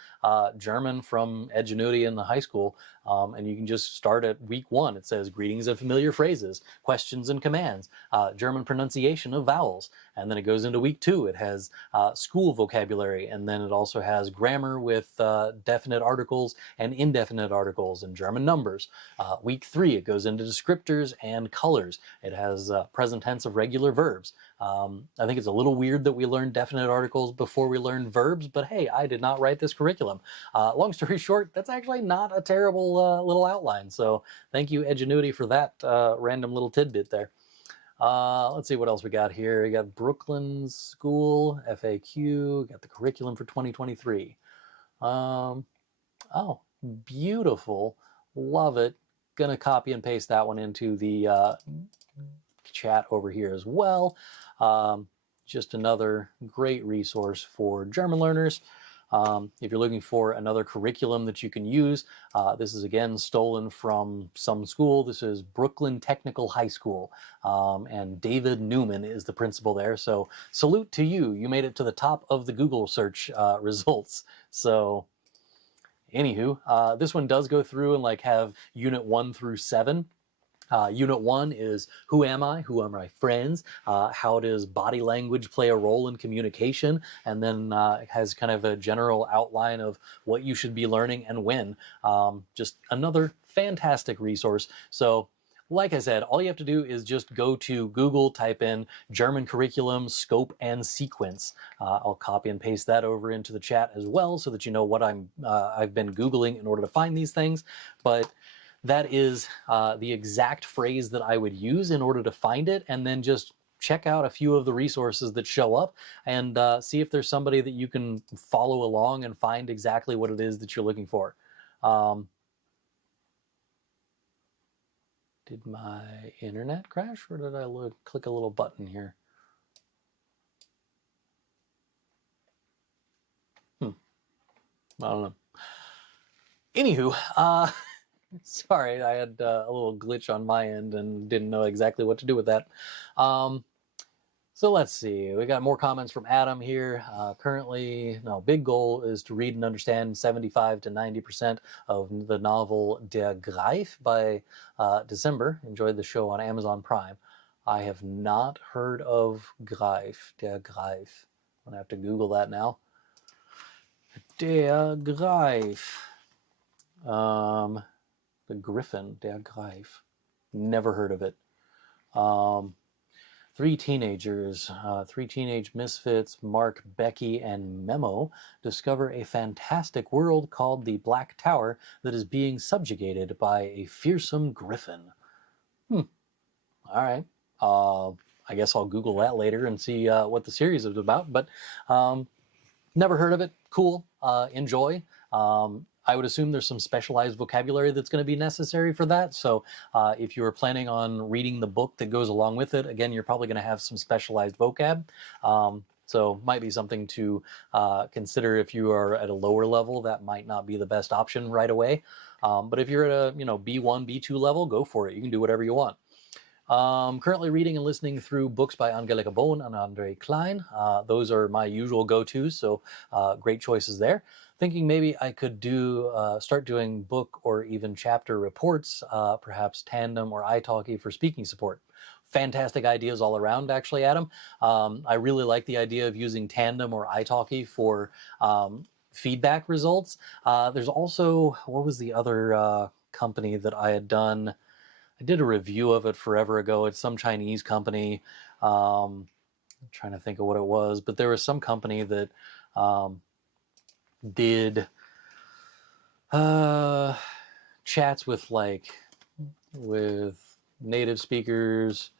German from Edgenuity in the high school. And you can just start at week 1. It says greetings and familiar phrases, questions and commands, German pronunciation of vowels. And then it goes into week 2. It has school vocabulary. And then it also has grammar with definite articles and indefinite articles and German numbers. Week 3, it goes into descriptors and colors. It has present tense of regular verbs. I think it's a little weird that we learn definite articles before we learn verbs, but hey, I did not write this curriculum. Long story short, that's actually not a terrible little outline. So thank you, Edgenuity, for that random little tidbit there. Let's see what else we got here. We got Brooklyn School, FAQ, got the curriculum for 2023. Oh, beautiful. Love it. Gonna copy and paste that one into the chat over here as well. Just another great resource for German learners. If you're looking for another curriculum that you can use, this is again stolen from some school. This is Brooklyn Technical High School, and David Newman is the principal there. So salute to you. You made it to the top of the Google search results. So anywho, this one does go through and like have unit 1 through 7. Unit 1 is who am I? Who are my friends? How does body language play a role in communication? And then it has kind of a general outline of what you should be learning and when. Just another fantastic resource. So like I said, all you have to do is just go to Google, type in German curriculum, scope, and sequence. I'll copy and paste that over into the chat as well so that you know what I've been Googling in order to find these things. But that is the exact phrase that I would use in order to find it, and then just check out a few of the resources that show up and see if there's somebody that you can follow along and find exactly what it is that you're looking for. Did my internet crash, or did I click a little button here? I don't know. Anywho, sorry, I had a little glitch on my end and didn't know exactly what to do with that. So let's see, we got more comments from Adam here. Big goal is to read and understand 75 to 90% of the novel Der Greif by December. Enjoyed the show on Amazon Prime. I have not heard of Greif, Der Greif. I'm gonna have to Google that now. Der Greif. The Griffin, Der Greif. Never heard of it. Three teenage misfits, Mark, Becky, and Memo, discover a fantastic world called the Black Tower that is being subjugated by a fearsome griffin. All right. I guess I'll Google that later and see what the series is about, but never heard of it. Cool. Enjoy. I would assume there's some specialized vocabulary that's going to be necessary for that. So if you're planning on reading the book that goes along with it, again, you're probably going to have some specialized vocab. So might be something to consider if you are at a lower level. That might not be the best option right away. But if you're at a B1, B2 level, go for it. You can do whatever you want. Currently reading and listening through books by Angelika Bohn and Andre Klein. Those are my usual go-tos, so great choices there. Thinking maybe I could start doing book or even chapter reports, perhaps Tandem or italki for speaking support. Fantastic ideas all around, actually, Adam. I really like the idea of using Tandem or italki for feedback results. There's also, what was the other company that I had done? I did a review of it forever ago. It's some Chinese company. I'm trying to think of what it was, but there was some company that did chats with native speakers.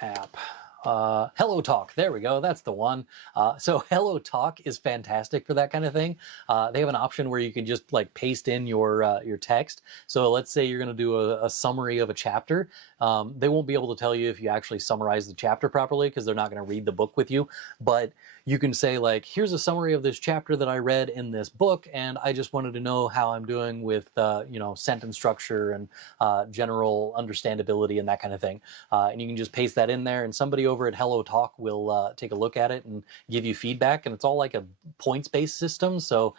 App. Hello Talk, there we go, that's the one. So Hello Talk is fantastic for that kind of thing. They have an option where you can just like paste in your text. So let's say you're going to do a summary of a chapter. They won't be able to tell you if you actually summarize the chapter properly because they're not going to read the book with you. But you can say like, here's a summary of this chapter that I read in this book, and I just wanted to know how I'm doing with sentence structure and general understandability and that kind of thing. And you can just paste that in there, and somebody over at Hello Talk will take a look at it and give you feedback. And it's all like a points-based system, so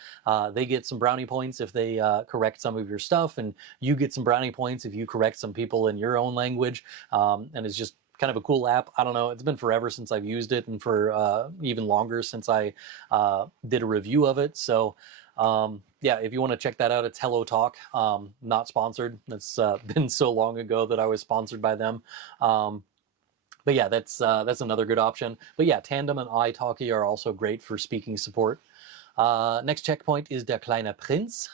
they get some brownie points if they correct some of your stuff, and you get some brownie points if you correct some people in your own language. And it's just kind of a cool app. I don't know, it's been forever since I've used it, and for even longer since I did a review of it. So yeah, if you want to check that out, it's Hello Talk. Not sponsored. It's been so long ago that I was sponsored by them. But yeah, that's another good option. But yeah, Tandem and italki are also great for speaking support. Next checkpoint is Der kleine Prinz.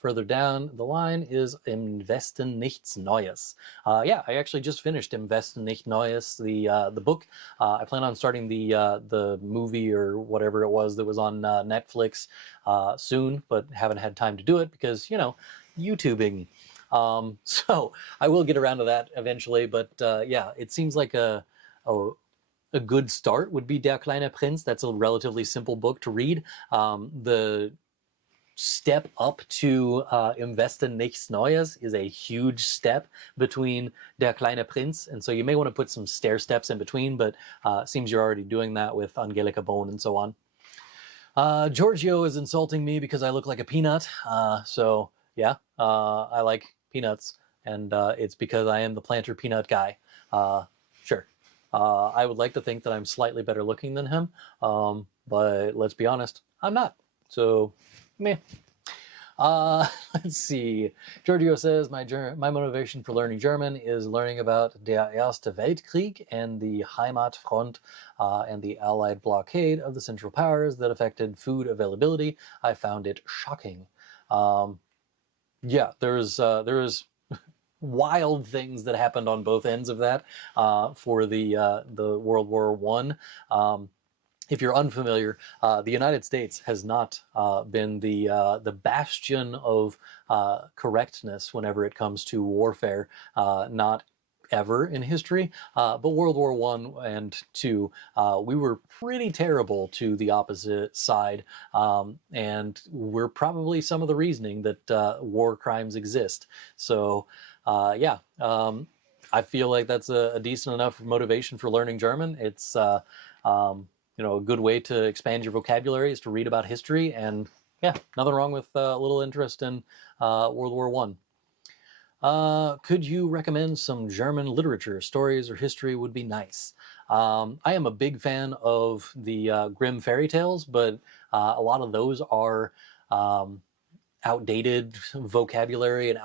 Further down the line is Im Westen nichts Neues. Yeah, I actually just finished Im Westen nichts Neues, the book. I plan on starting the movie or whatever it was that was on Netflix soon, but haven't had time to do it because, YouTubing. So I will get around to that eventually, but yeah, it seems like a good start would be Der kleine Prinz. That's a relatively simple book to read. The step up to Im Westen nichts Neues is a huge step between Der kleine Prinz, and so you may want to put some stair steps in between, but seems you're already doing that with Angelika Bohn and so on. Giorgio is insulting me because I look like a peanut, so yeah, I like peanuts, and it's because I am the planter peanut guy. Sure. I would like to think that I'm slightly better looking than him, but let's be honest, I'm not. So, meh. Let's see. Giorgio says, my motivation for learning German is learning about der Erste Weltkrieg and the Heimatfront and the Allied blockade of the Central Powers that affected food availability. I found it shocking. Yeah, there's wild things that happened on both ends of that for the World War One. If you're unfamiliar, the United States has not been the bastion of correctness whenever it comes to warfare, not ever in history, but World War One and Two, we were pretty terrible to the opposite side, and we're probably some of the reasoning that war crimes exist. So, yeah, I feel like that's a decent enough motivation for learning German. It's a good way to expand your vocabulary is to read about history, and yeah, nothing wrong with a little interest in World War One. Could you recommend some German literature? Stories or history would be nice. I am a big fan of the Grimm fairy tales, but a lot of those are outdated vocabulary and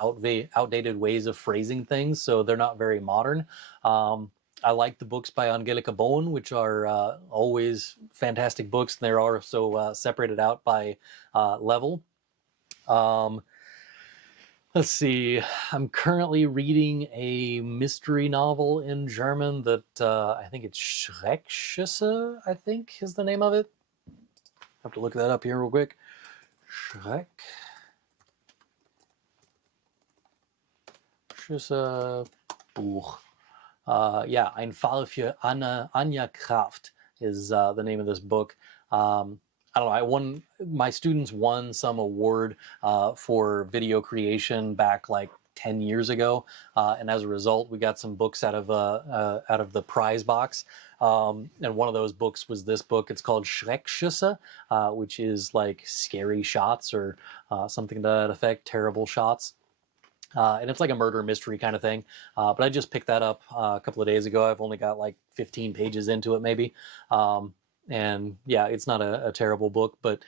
outdated ways of phrasing things, so they're not very modern. I like the books by Angelika Bohn, which are always fantastic books, and they're also separated out by level. Let's see. I'm currently reading a mystery novel in German that I think it's Schreckschüsse, I think is the name of it. I have to look that up here real quick. Schreckschüsse Buch. Yeah, Ein Fall für Anja Kraft is the name of this book. I don't know. My students won some award for video creation back like 10 years ago, and as a result, we got some books out of the prize box. And one of those books was this book. It's called Schreckschüsse, which is like scary shots or something to that effect, terrible shots. And it's like a murder mystery kind of thing. But I just picked that up a couple of days ago. I've only got like 15 pages into it, maybe. And yeah, it's not a terrible book, but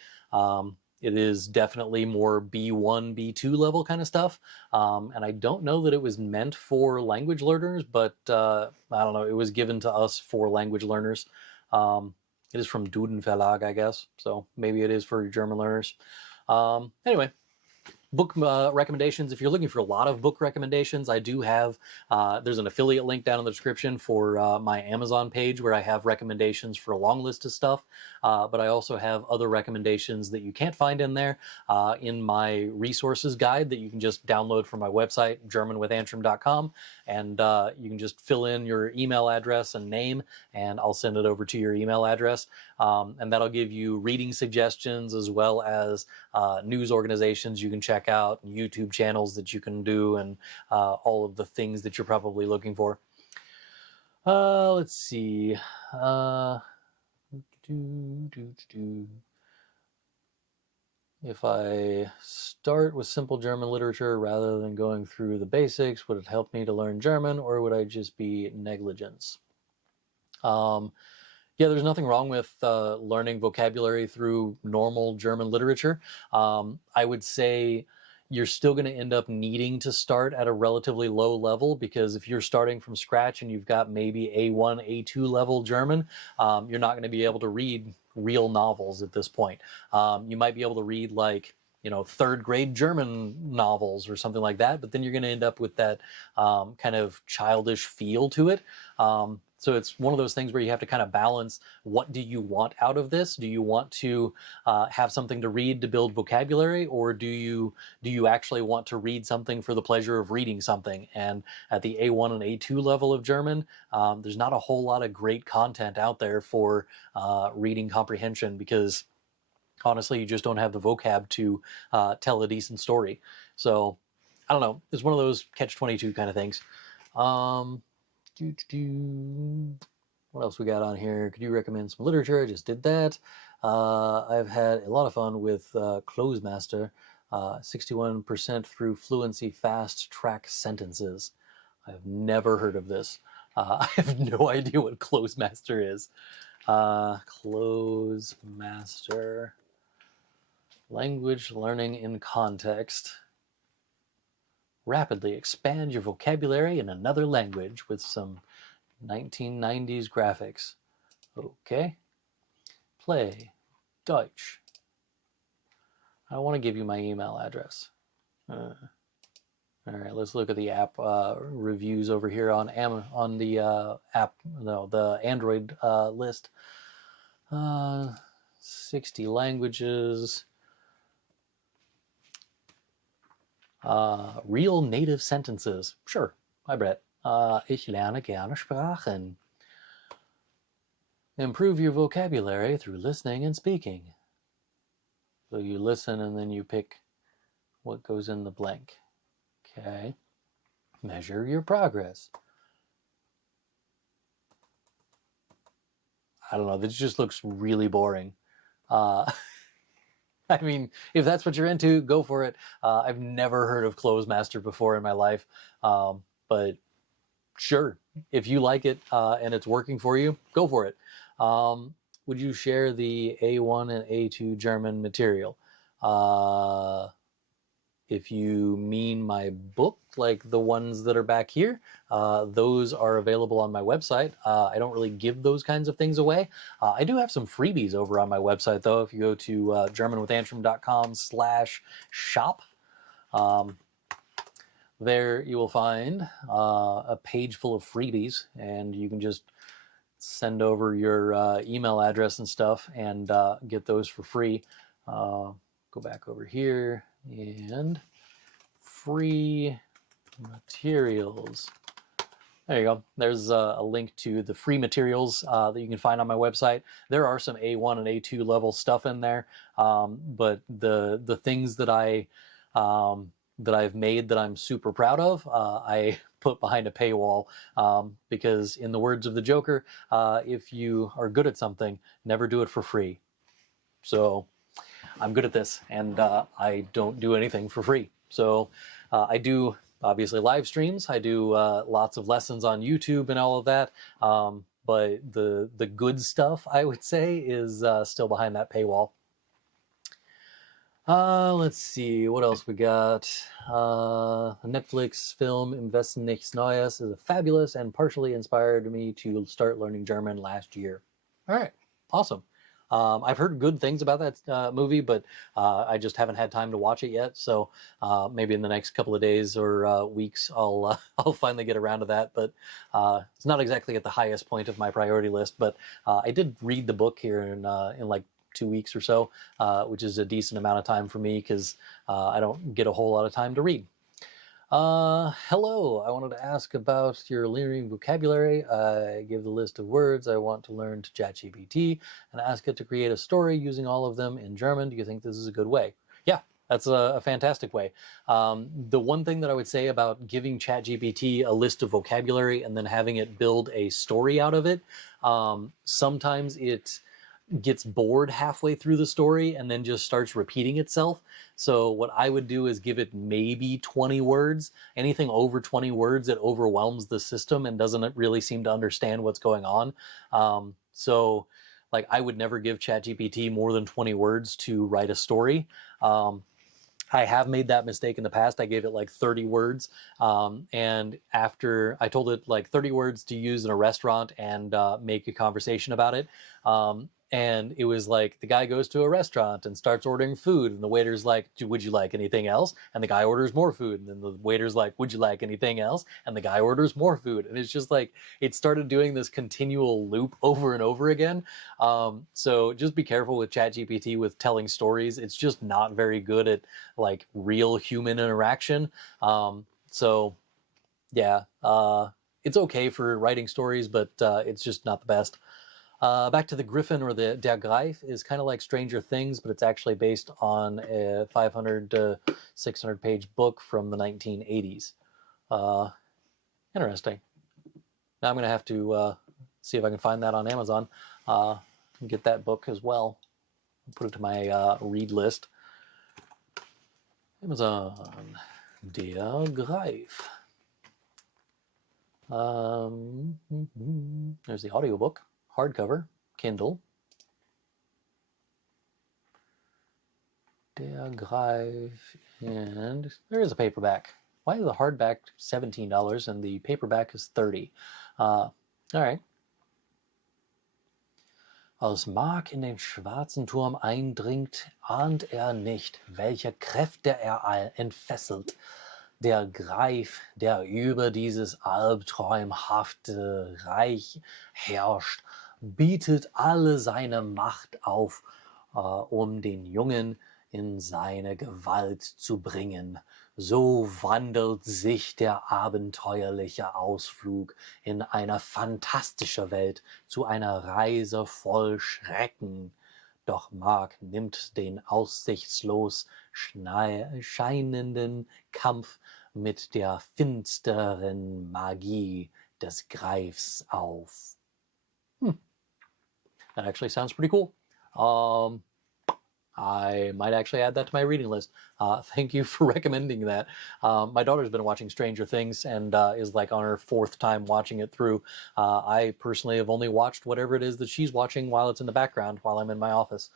it is definitely more B1, B2 level kind of stuff. And I don't know that it was meant for language learners, but I don't know. It was given to us for language learners. It is from Duden Verlag, I guess. So maybe it is for German learners. Anyway. Book recommendations. If you're looking for a lot of book recommendations, I do have, there's an affiliate link down in the description for my Amazon page where I have recommendations for a long list of stuff. But I also have other recommendations that you can't find in there in my resources guide that you can just download from my website, germanwithantrim.com. And you can just fill in your email address and name, and I'll send it over to your email address. And that'll give you reading suggestions as well as news organizations you can check out, and YouTube channels that you can do, and all of the things that you're probably looking for. Let's see. If I start with simple German literature rather than going through the basics, would it help me to learn German, or would I just be negligence? Yeah, there's nothing wrong with learning vocabulary through normal German literature. I would say you're still going to end up needing to start at a relatively low level, because if you're starting from scratch and you've got maybe A1, A2 level German, you're not going to be able to read real novels at this point. You might be able to read like, third grade German novels or something like that, but then you're going to end up with that kind of childish feel to it. So it's one of those things where you have to kind of balance, what do you want out of this? Do you want to have something to read to build vocabulary, or do you actually want to read something for the pleasure of reading something? And at the A1 and A2 level of German, there's not a whole lot of great content out there for reading comprehension, because honestly, you just don't have the vocab to tell a decent story. So I don't know. It's one of those catch-22 kind of things. What else we got on here? Could you recommend some literature? I just did that. I've had a lot of fun with Closemaster, 61% through fluency fast track sentences. I've never heard of this. I have no idea what Closemaster is. Closemaster. Language learning in context. Rapidly expand your vocabulary in another language with some 1990s graphics. Okay. Play. Deutsch. I want to give you my email address. All right, let's look at the app reviews over here on the the Android list. 60 languages. Real native sentences. Sure. Hi, Brett. Ich lerne gerne Sprachen. Improve your vocabulary through listening and speaking. So you listen and then you pick what goes in the blank. Okay. Measure your progress. I don't know. This just looks really boring. I mean, if that's what you're into, go for it. I've never heard of Closemaster before in my life, but sure, if you like it and it's working for you, go for it. Would you share the A1 and A2 German material? If you mean my book, like the ones that are back here, those are available on my website. I don't really give those kinds of things away. I do have some freebies over on my website, though. If you go to germanwithantrim.com/shop, there you will find a page full of freebies, and you can just send over your email address and stuff and get those for free. Go back over here and free materials. There you go. There's a link to the free materials that you can find on my website. There are some A1 and A2 level stuff in there, but the things that I've made that I'm super proud of, I put behind a paywall because, in the words of the Joker, if you are good at something, never do it for free. So I'm good at this, and I don't do anything for free. So I do, obviously, live streams. I do lots of lessons on YouTube and all of that. But the good stuff, I would say, is still behind that paywall. Let's see, what else we got? The Netflix film Investen Nichts Neues is fabulous and partially inspired me to start learning German last year. All right, awesome. I've heard good things about that movie, but I just haven't had time to watch it yet. So maybe in the next couple of days or weeks, I'll finally get around to that. But it's not exactly at the highest point of my priority list. But I did read the book here in like 2 weeks or so, which is a decent amount of time for me because I don't get a whole lot of time to read. Hello, I wanted to ask about your learning vocabulary. I give the list of words I want to learn to ChatGPT and ask it to create a story using all of them in German. Do you think this is a good way? Yeah, that's a fantastic way. The one thing that I would say about giving ChatGPT a list of vocabulary and then having it build a story out of it, sometimes it gets bored halfway through the story and then just starts repeating itself. So what I would do is give it maybe 20 words. Anything over 20 words, it overwhelms the system and doesn't really seem to understand what's going on. So like I would never give ChatGPT more than 20 words to write a story. I have made that mistake in the past. I gave it like 30 words. And after I told it like 30 words to use in a restaurant and make a conversation about it, and it was like the guy goes to a restaurant and starts ordering food, and the waiter's like, would you like anything else? And the guy orders more food, and then the waiter's like, would you like anything else? And the guy orders more food. And it's just like it started doing this continual loop over and over again. So just be careful with ChatGPT with telling stories. It's just not very good at like real human interaction. So yeah, it's okay for writing stories, but it's just not the best. Back to the Griffin, or the Der Greif, is kind of like Stranger Things, but it's actually based on a 500 to 600 page book from the 1980s. Interesting. Now I'm going to have to see if I can find that on Amazon and get that book as well. Put it to my read list. Amazon, Der Greif. There's the audiobook. Hardcover, Kindle. Der Greif, and there is a paperback. Why is the hardback $17 and the paperback is $30? All right. Als Mark in den schwarzen Turm eindringt, ahnt nicht, welche Kräfte entfesselt. Der Greif, der über dieses albtraumhafte Reich herrscht, bietet alle seine Macht auf, um den Jungen in seine Gewalt zu bringen. So wandelt sich der abenteuerliche Ausflug in eine fantastische Welt zu einer Reise voll Schrecken. Doch Mark nimmt den aussichtslos scheinenden Kampf mit der finsteren Magie des Greifs auf. That actually sounds pretty cool. I might actually add that to my reading list. Thank you for recommending that. My daughter's been watching Stranger Things and is like on her 4th time watching it through. I personally have only watched whatever it is that she's watching while it's in the background while I'm in my office.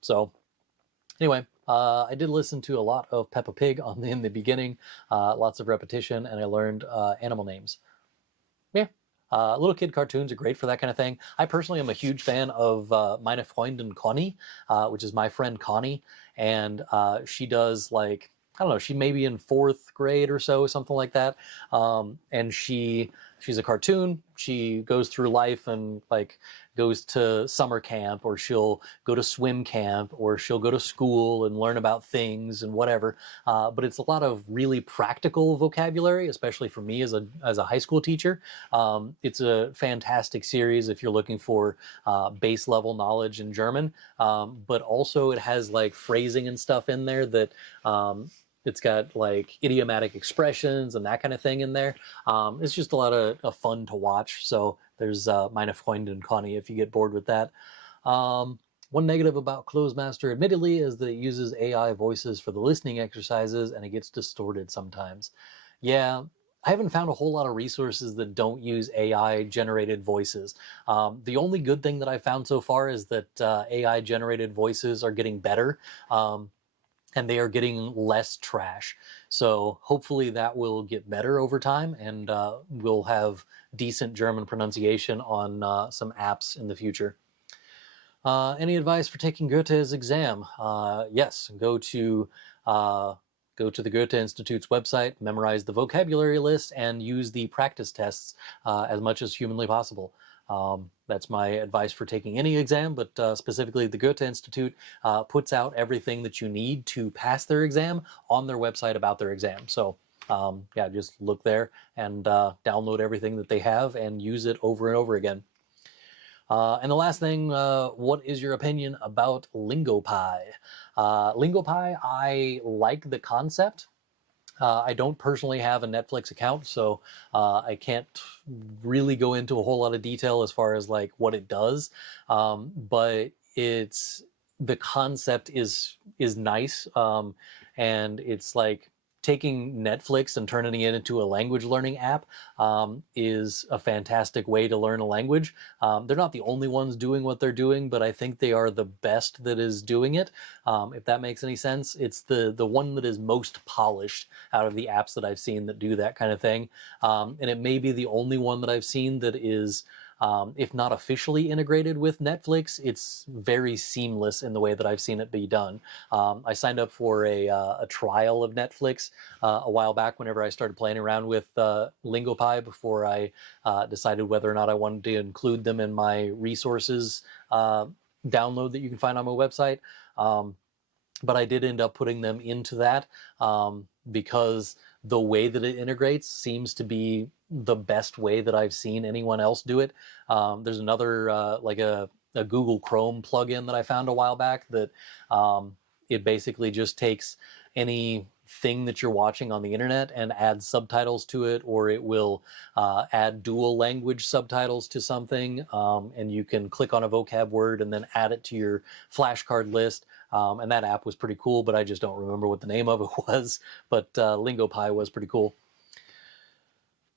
So anyway, I did listen to a lot of Peppa Pig in the beginning, lots of repetition, and I learned animal names. Yeah. Little kid cartoons are great for that kind of thing. I personally am a huge fan of Meine Freundin Connie, which is my friend Connie, and she does like, I don't know, she may be in 4th grade or so, something like that, and she she's a cartoon. She goes through life and like goes to summer camp, or she'll go to swim camp, or she'll go to school and learn about things and whatever. But it's a lot of really practical vocabulary, especially for me as a high school teacher. It's a fantastic series if you're looking for base level knowledge in German, but also it has like phrasing and stuff in there that it's got like idiomatic expressions and that kind of thing in there. It's just a lot of fun to watch. So there's Meine Freundin Connie if you get bored with that. One negative about Closemaster, admittedly, is that it uses AI voices for the listening exercises and it gets distorted sometimes. Yeah, I haven't found a whole lot of resources that don't use AI generated voices. The only good thing that I've found so far is that AI generated voices are getting better. And they are getting less trash. So hopefully that will get better over time, and we'll have decent German pronunciation on some apps in the future. Any advice for taking Goethe's exam? Yes, go to the Goethe Institute's website, memorize the vocabulary list, and use the practice tests as much as humanly possible. That's my advice for taking any exam, but specifically the Goethe Institute puts out everything that you need to pass their exam on their website about their exam. So yeah, just look there and download everything that they have and use it over and over again. And the last thing, what is your opinion about LingoPie? LingoPie, I like the concept. I don't personally have a Netflix account, so I can't really go into a whole lot of detail as far as like what it does. But the concept is nice, and it's like taking Netflix and turning it into a language learning app is a fantastic way to learn a language. They're not the only ones doing what they're doing, but I think they are the best that is doing it. If that makes any sense, it's the one that is most polished out of the apps that I've seen that do that kind of thing. And it may be the only one that I've seen that is, if not officially integrated with Netflix, it's very seamless in the way that I've seen it be done. I signed up for a trial of Netflix a while back whenever I started playing around with LingoPie before I decided whether or not I wanted to include them in my resources download that you can find on my website. But I did end up putting them into that because the way that it integrates seems to be the best way that I've seen anyone else do it. There's another like a Google Chrome plugin that I found a while back that it basically just takes anything that you're watching on the internet and adds subtitles to it, or it will add dual language subtitles to something, and you can click on a vocab word and then add it to your flashcard list. And that app was pretty cool, but I just don't remember what the name of it was. But LingoPie was pretty cool.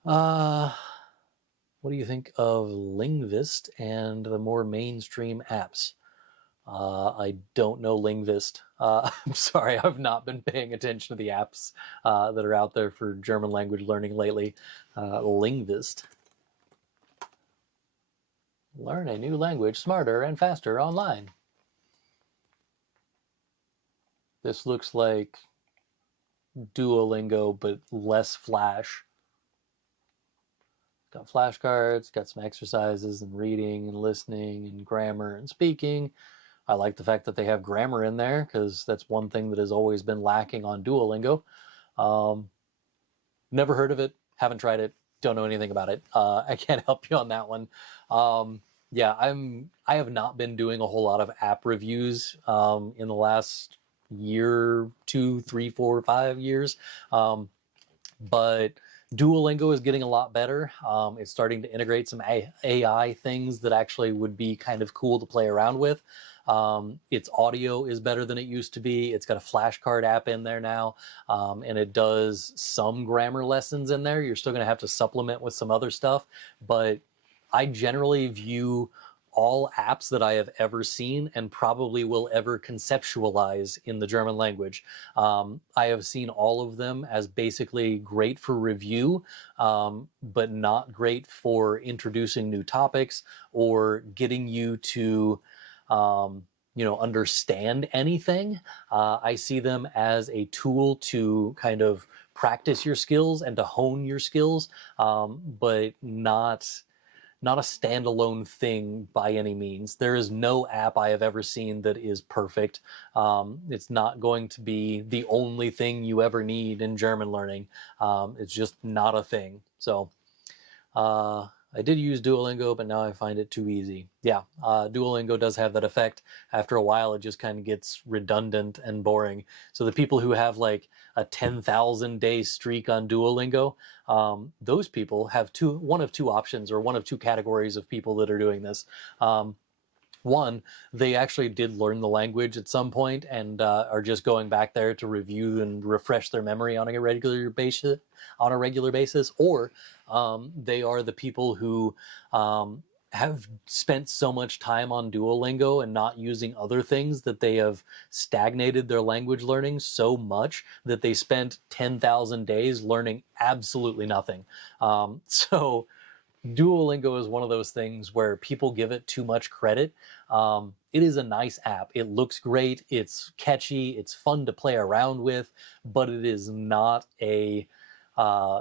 What do you think of Lingvist and the more mainstream apps? I don't know Lingvist. I'm sorry, I've not been paying attention to the apps that are out there for German language learning lately. Lingvist. Learn a new language smarter and faster online. This looks like Duolingo, but less flash. Got flashcards, got some exercises and reading and listening and grammar and speaking. I like the fact that they have grammar in there because that's one thing that has always been lacking on Duolingo. Never heard of it, haven't tried it, don't know anything about it. I can't help you on that one. Yeah, I have not been doing a whole lot of app reviews in the last year, 2, 3, 4, 5 years. But Duolingo is getting a lot better. It's starting to integrate some AI things that actually would be kind of cool to play around with. Its audio is better than it used to be. It's got a flashcard app in there now, and it does some grammar lessons in there. You're still going to have to supplement with some other stuff, but I generally view all apps that I have ever seen and probably will ever conceptualize in the German language. I have seen all of them as basically great for review, but not great for introducing new topics or getting you to understand anything. I see them as a tool to kind of practice your skills and to hone your skills, but not a standalone thing by any means. There is no app I have ever seen that is perfect. It's not going to be the only thing you ever need in German learning. It's just not a thing. So I did use Duolingo, but now I find it too easy. Yeah, Duolingo does have that effect. After a while, it just kind of gets redundant and boring. So the people who have like a 10,000 day streak on Duolingo, those people have one of two options, or one of two categories of people that are doing this. One, they actually did learn the language at some point and are just going back there to review and refresh their memory on a regular basis. Or they are the people who have spent so much time on Duolingo and not using other things that they have stagnated their language learning so much that they spent 10,000 days learning absolutely nothing. So Duolingo is one of those things where people give it too much credit. It is a nice app. It looks great. It's catchy. It's fun to play around with, but it is not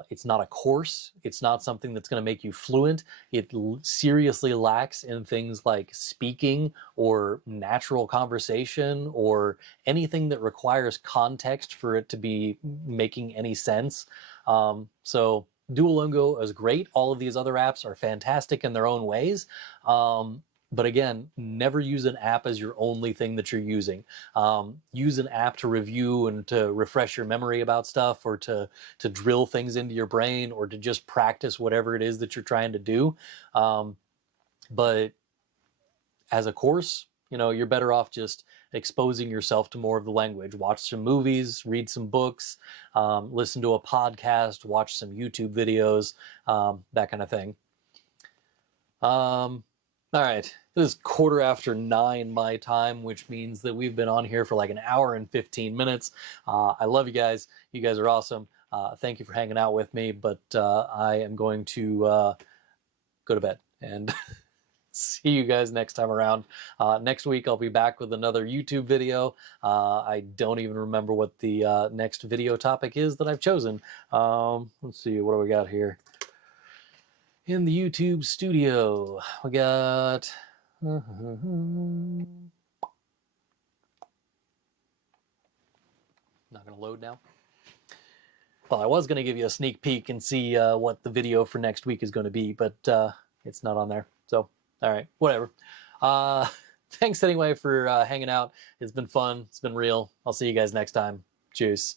it's not a course. It's not something that's going to make you fluent. It seriously lacks in things like speaking or natural conversation or anything that requires context for it to be making any sense. So Duolingo is great. All of these other apps are fantastic in their own ways. But again, never use an app as your only thing that you're using. Use an app to review and to refresh your memory about stuff, or to drill things into your brain, or to just practice whatever it is that you're trying to do. But as a course, you're better off just exposing yourself to more of the language. Watch some movies, read some books, listen to a podcast, watch some YouTube videos, that kind of thing. All right, this is 9:15 my time, which means that we've been on here for like an hour and 15 minutes. I love you guys. You guys are awesome. Thank you for hanging out with me, but I am going to go to bed and see you guys next time around. Next week, I'll be back with another YouTube video. I don't even remember what the next video topic is that I've chosen. Let's see, what do we got here? In the YouTube studio, we got... Not going to load now. Well, I was going to give you a sneak peek and see what the video for next week is going to be, but it's not on there. So, all right, whatever. Thanks anyway for hanging out. It's been fun. It's been real. I'll see you guys next time. Cheers.